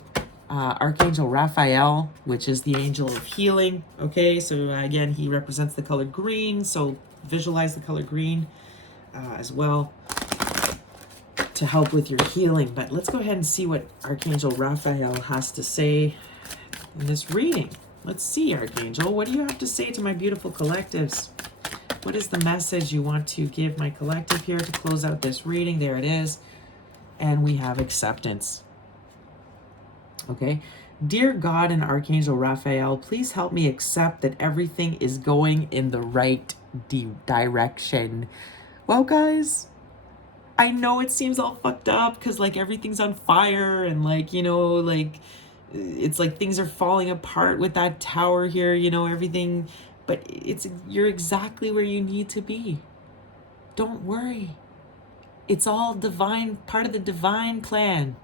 Archangel Raphael, which is the angel of healing. Okay, so again, he represents the color green. So visualize the color green as well, to help with your healing. But let's go ahead and see what Archangel Raphael has to say in this reading. Let's see, Archangel, what do you have to say to my beautiful collectives? What is the message you want to give my collective here to close out this reading? There it is. And we have acceptance. Okay. Dear God and Archangel Raphael, please help me accept that everything is going in the right direction. Well, guys, I know it seems all fucked up, because like everything's on fire, and like, you know, like it's like things are falling apart with that tower here, you know, everything, but you're exactly where you need to be. Don't worry. It's all divine, part of the divine plan.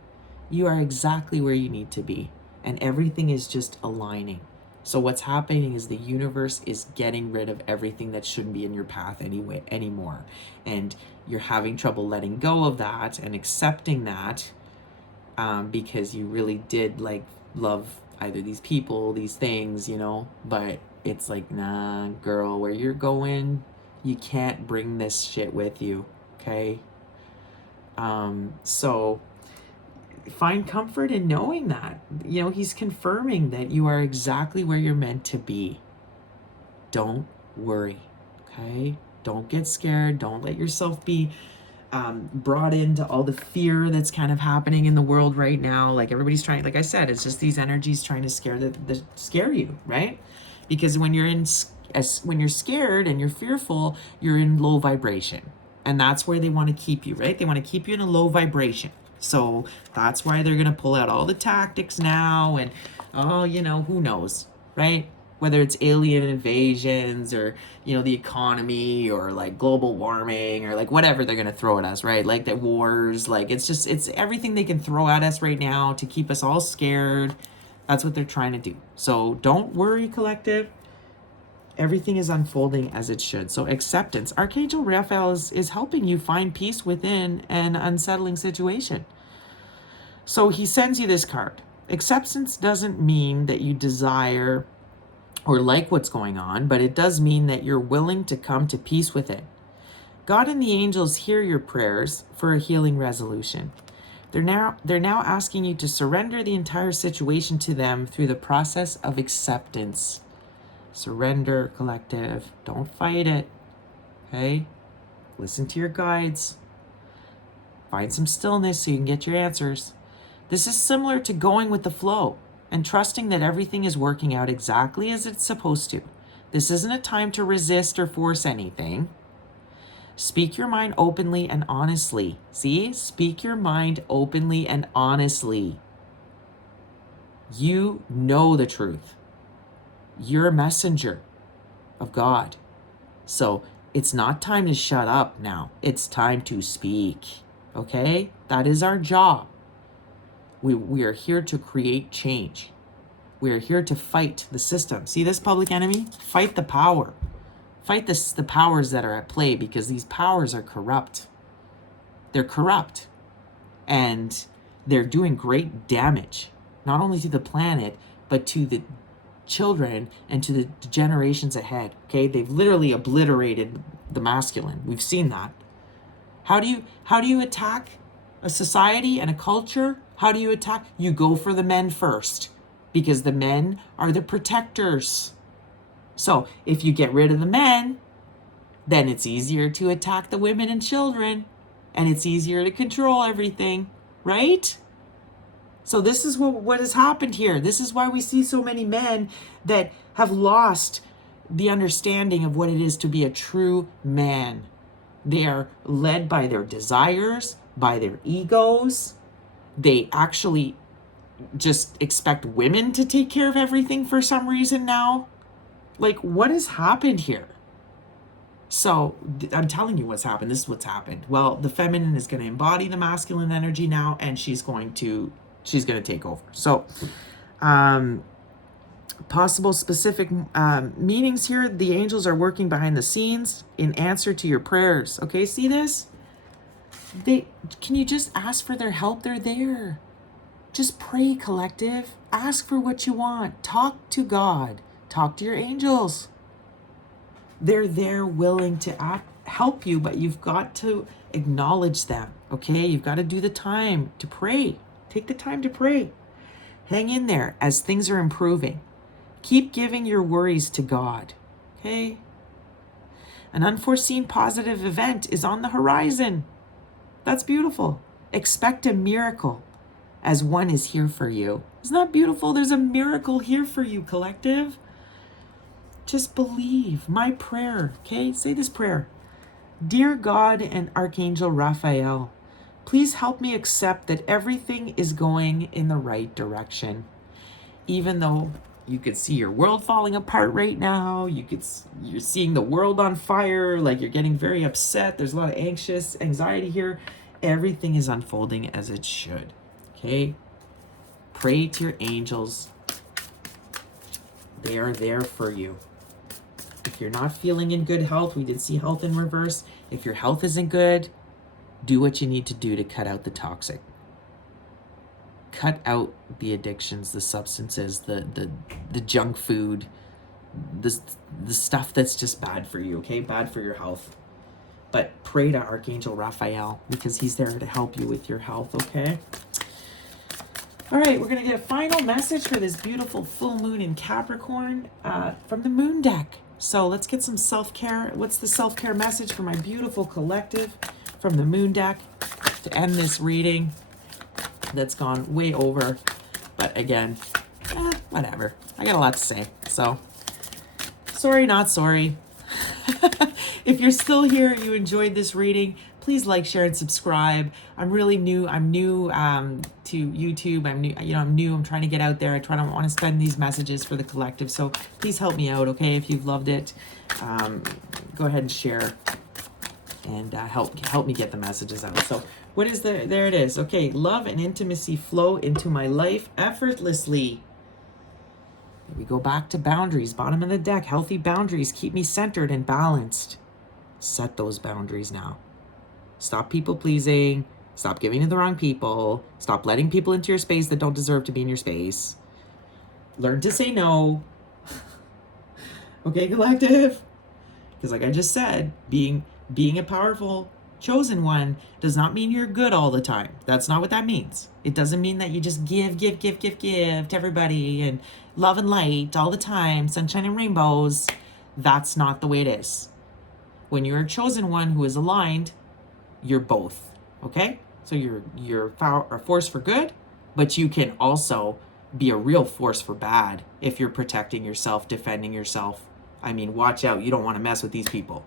You are exactly where you need to be, and everything is just aligning. So what's happening is the universe is getting rid of everything that shouldn't be in your path anymore. And you're having trouble letting go of that and accepting that, because you really did like love either these people, these things, you know, but it's like, nah, girl, where you're going, you can't bring this shit with you. Okay. So find comfort in knowing that, you know, he's confirming that you are exactly where you're meant to be. Don't worry. Okay. Don't get scared. Don't let yourself be brought into all the fear that's kind of happening in the world right now. Like everybody's trying, like I said, it's just these energies trying to scare you, right? Because when you're scared and you're fearful, you're in low vibration. And that's where they want to keep you, right? They want to keep you in a low vibration. So that's why they're going to pull out all the tactics now, and, oh, you know, who knows, right? Whether it's alien invasions, or, you know, the economy, or like global warming, or like whatever they're going to throw at us, right? Like the wars, like it's everything they can throw at us right now to keep us all scared. That's what they're trying to do. So don't worry, collective. Everything is unfolding as it should. So acceptance. Archangel Raphael is helping you find peace within an unsettling situation. So he sends you this card. Acceptance doesn't mean that you desire or like what's going on, but it does mean that you're willing to come to peace with it. God and the angels hear your prayers for a healing resolution. They're now asking you to surrender the entire situation to them through the process of acceptance. Surrender, collective. Don't fight it. Okay? Listen to your guides. Find some stillness so you can get your answers. This is similar to going with the flow and trusting that everything is working out exactly as it's supposed to. This isn't a time to resist or force anything. Speak your mind openly and honestly. See? Speak your mind openly and honestly. You know the truth. You're a messenger of God. So it's not time to shut up now. It's time to speak. Okay? That is our job. We are here to create change. We are here to fight the system. See this, public enemy? Fight the power. Fight the powers that are at play, because these powers are corrupt. They're corrupt. And they're doing great damage, not only to the planet, but to the children and to the generations ahead. Okay? They've literally obliterated the masculine. We've seen that. How do you attack a society and a culture? How do you attack? You go for the men first, because the men are the protectors. So if you get rid of the men, then it's easier to attack the women and children, and it's easier to control everything, right? So this is what has happened here. This is why we see so many men that have lost the understanding of what it is to be a true man. They are led by their desires, by their egos. They actually just expect women to take care of everything for some reason now. Like, what has happened here? So I'm telling you what's happened. This is what's happened. Well, the feminine is going to embody the masculine energy now, and she's going to take over. So possible specific meanings here. The angels are working behind the scenes in answer to your prayers. Okay, see this? Can you just ask for their help? They're there. Just pray, collective. Ask for what you want. Talk to God. Talk to your angels. They're there willing to help you, but you've got to acknowledge them, okay? You've got to do the time to pray. Take the time to pray. Hang in there as things are improving. Keep giving your worries to God, okay? An unforeseen positive event is on the horizon. That's beautiful. Expect a miracle as one is here for you. Isn't that beautiful? There's a miracle here for you, collective. Just believe. My prayer, okay? Say this prayer. Dear God and Archangel Raphael, please help me accept that everything is going in the right direction. Even though you could see your world falling apart right now, you're seeing the world on fire, like you're getting very upset. There's a lot of anxiety here. Everything is unfolding as it should, okay? Pray to your angels. They are there for you. If you're not feeling in good health, we did see health in reverse. If your health isn't good, do what you need to do to cut out the toxic. Cut out the addictions, the substances, the junk food, the stuff that's just bad for you, okay? Bad for your health. But pray to Archangel Raphael because he's there to help you with your health, okay? All right, we're going to get a final message for this beautiful full moon in Capricorn from the moon deck. So let's get some self-care. What's the self-care message for my beautiful collective from the moon deck to end this reading that's gone way over? But again, whatever. I got a lot to say. So sorry, not sorry. If you're still here, you enjoyed this reading, please like, share, and subscribe. I'm really new. I'm new to YouTube. I'm new. I'm trying to get out there. I want to spend these messages for the collective. So please help me out, okay? If you've loved it, go ahead and share and help me get the messages out. So what is there it is. Okay, love and intimacy flow into my life effortlessly. We go back to boundaries, bottom of the deck. Healthy boundaries keep me centered and balanced. Set those boundaries now. Stop people pleasing. Stop giving to the wrong people. Stop letting people into your space that don't deserve to be in your space. Learn to say no. Okay, collective? Because like I just said, being a powerful chosen one does not mean you're good all the time. That's not what that means. It doesn't mean that you just give to everybody and love and light all the time, sunshine and rainbows. That's not the way it is. When you're a chosen one who is aligned, you're both, okay? So you're a force for good, but you can also be a real force for bad if you're protecting yourself, defending yourself. I mean, watch out. You don't want to mess with these people,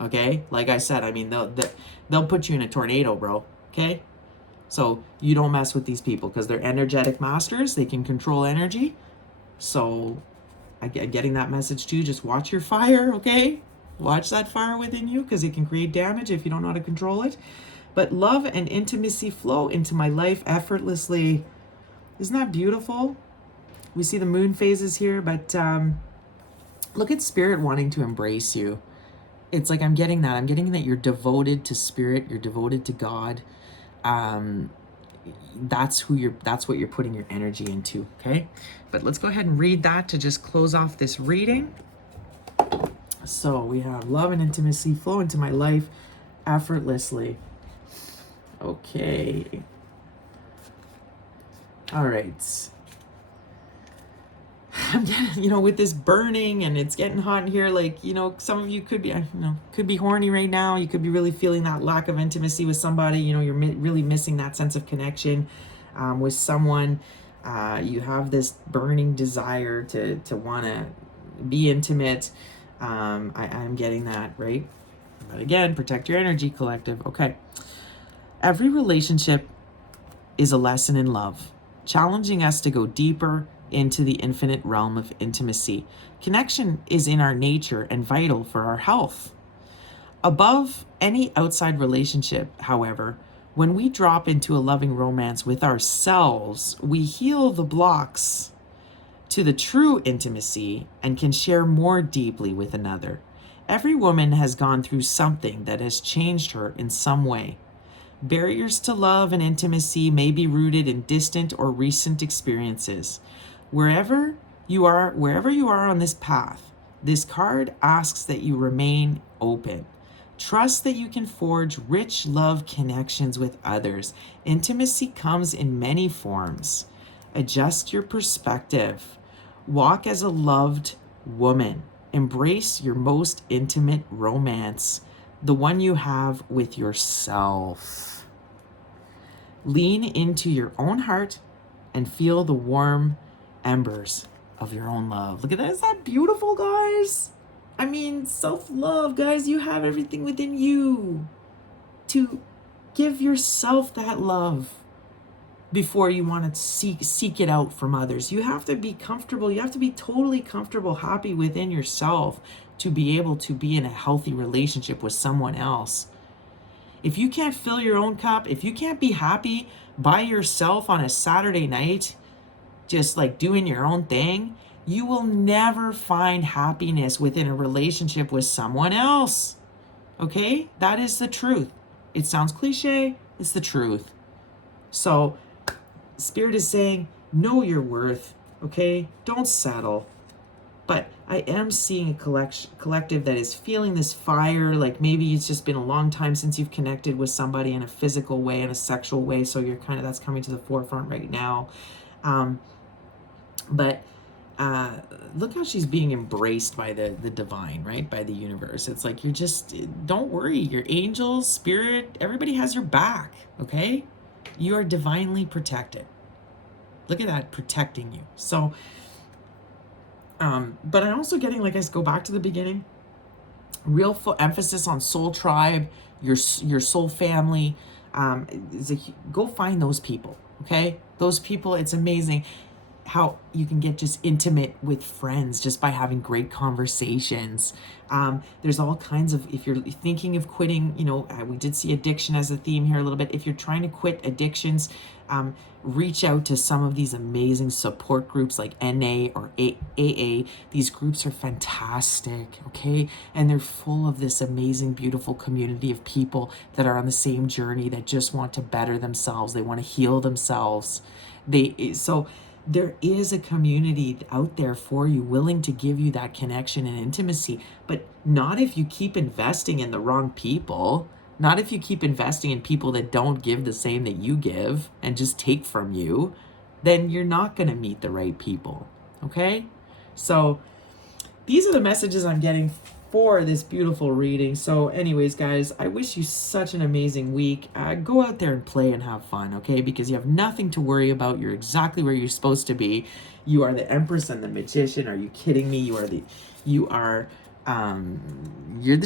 okay? Like I said, I mean, they'll put you in a tornado, bro, okay? So you don't mess with these people because they're energetic masters. They can control energy. So I'm getting that message too. Just watch your fire, okay? Watch that fire within you because it can create damage if you don't know how to control it. But love and intimacy flow into my life effortlessly. Isn't that beautiful? We see the moon phases here, but look at spirit wanting to embrace you. It's like I'm getting that. I'm getting that you're devoted to spirit. You're devoted to God. That's what you're putting your energy into, okay? But let's go ahead and read that to just close off this reading. So we have love and intimacy flow into my life effortlessly. Okay. All right. I'm getting, with this burning and it's getting hot in here, like, some of you could be horny right now. You could be really feeling that lack of intimacy with somebody. You're really missing that sense of connection. with someone. You have this burning desire to want to be intimate. I'm getting that, right? But again, protect your energy, collective. Okay. Every relationship is a lesson in love, challenging us to go deeper into the infinite realm of intimacy. Connection is in our nature and vital for our health. Above any outside relationship, however, when we drop into a loving romance with ourselves, we heal the blocks to the true intimacy and can share more deeply with another. Every woman has gone through something that has changed her in some way. Barriers to love and intimacy may be rooted in distant or recent experiences. Wherever you are on this path, this card asks that you remain open. Trust that you can forge rich love connections with others. Intimacy comes in many forms. Adjust your perspective. Walk as a loved woman. Embrace your most intimate romance, the one you have with yourself. Lean into your own heart and feel the warm embers of your own love. Look at that. Is that beautiful, guys? I mean, self-love, guys. You have everything within you to give yourself that love before you want to seek it out from others. You have to be comfortable. You have to be totally comfortable, happy within yourself to be able to be in a healthy relationship with someone else. If you can't fill your own cup, if you can't be happy by yourself on a Saturday night, just like doing your own thing, you will never find happiness within a relationship with someone else. Okay? That is the truth. It sounds cliche, it's the truth. So, Spirit is saying, know your worth, okay? Don't settle. But I am seeing a collective that is feeling this fire, like maybe it's just been a long time since you've connected with somebody in a physical way, in a sexual way, so you're that's coming to the forefront right now. But look how she's being embraced by the divine, right? By the universe. It's like, don't worry. Your angels, spirit, everybody has your back, okay? You are divinely protected. Look at that, protecting you. So, but I'm also getting, like, I go back to the beginning, real full emphasis on soul tribe, your soul family. Go find those people, okay? Those people, it's amazing how you can get just intimate with friends just by having great conversations. There's all kinds of, if you're thinking of quitting, we did see addiction as a theme here a little bit. If you're trying to quit addictions, reach out to some of these amazing support groups like NA or AA. These groups are fantastic, okay? And they're full of this amazing, beautiful community of people that are on the same journey, that just want to better themselves. They want to heal themselves. So there is a community out there for you, willing to give you that connection and intimacy, but not if you keep investing in the wrong people. Not if you keep investing in people that don't give the same that you give and just take from you, then you're not going to meet the right people, okay? So these are the messages I'm getting for this beautiful reading. So anyways, guys, I wish you such an amazing week. Go out there and play and have fun, okay? Because you have nothing to worry about. You're exactly where you're supposed to be. You are the Empress and the Magician. Are you kidding me? You're the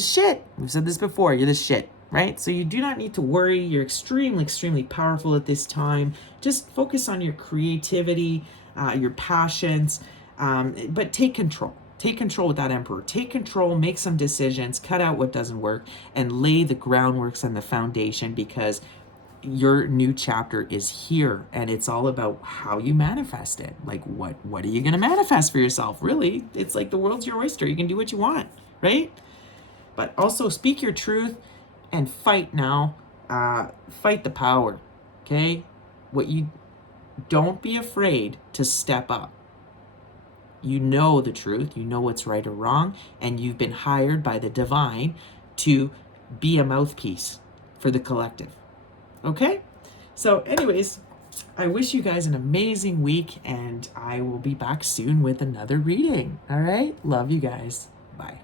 shit. We've said this before. You're the shit, right? So you do not need to worry. You're extremely, extremely powerful at this time. Just focus on your creativity, your passions, but take control. Take control with that Emperor. Take control, make some decisions, cut out what doesn't work, and lay the groundworks and the foundation, because your new chapter is here, and it's all about how you manifest it. Like, what are you going to manifest for yourself? Really, it's like the world's your oyster. You can do what you want, right? But also speak your truth and fight now. Fight the power, okay? Don't be afraid to step up. You know the truth, you know what's right or wrong, and you've been hired by the divine to be a mouthpiece for the collective. Okay? So anyways, I wish you guys an amazing week, and I will be back soon with another reading. All right? Love you guys. Bye.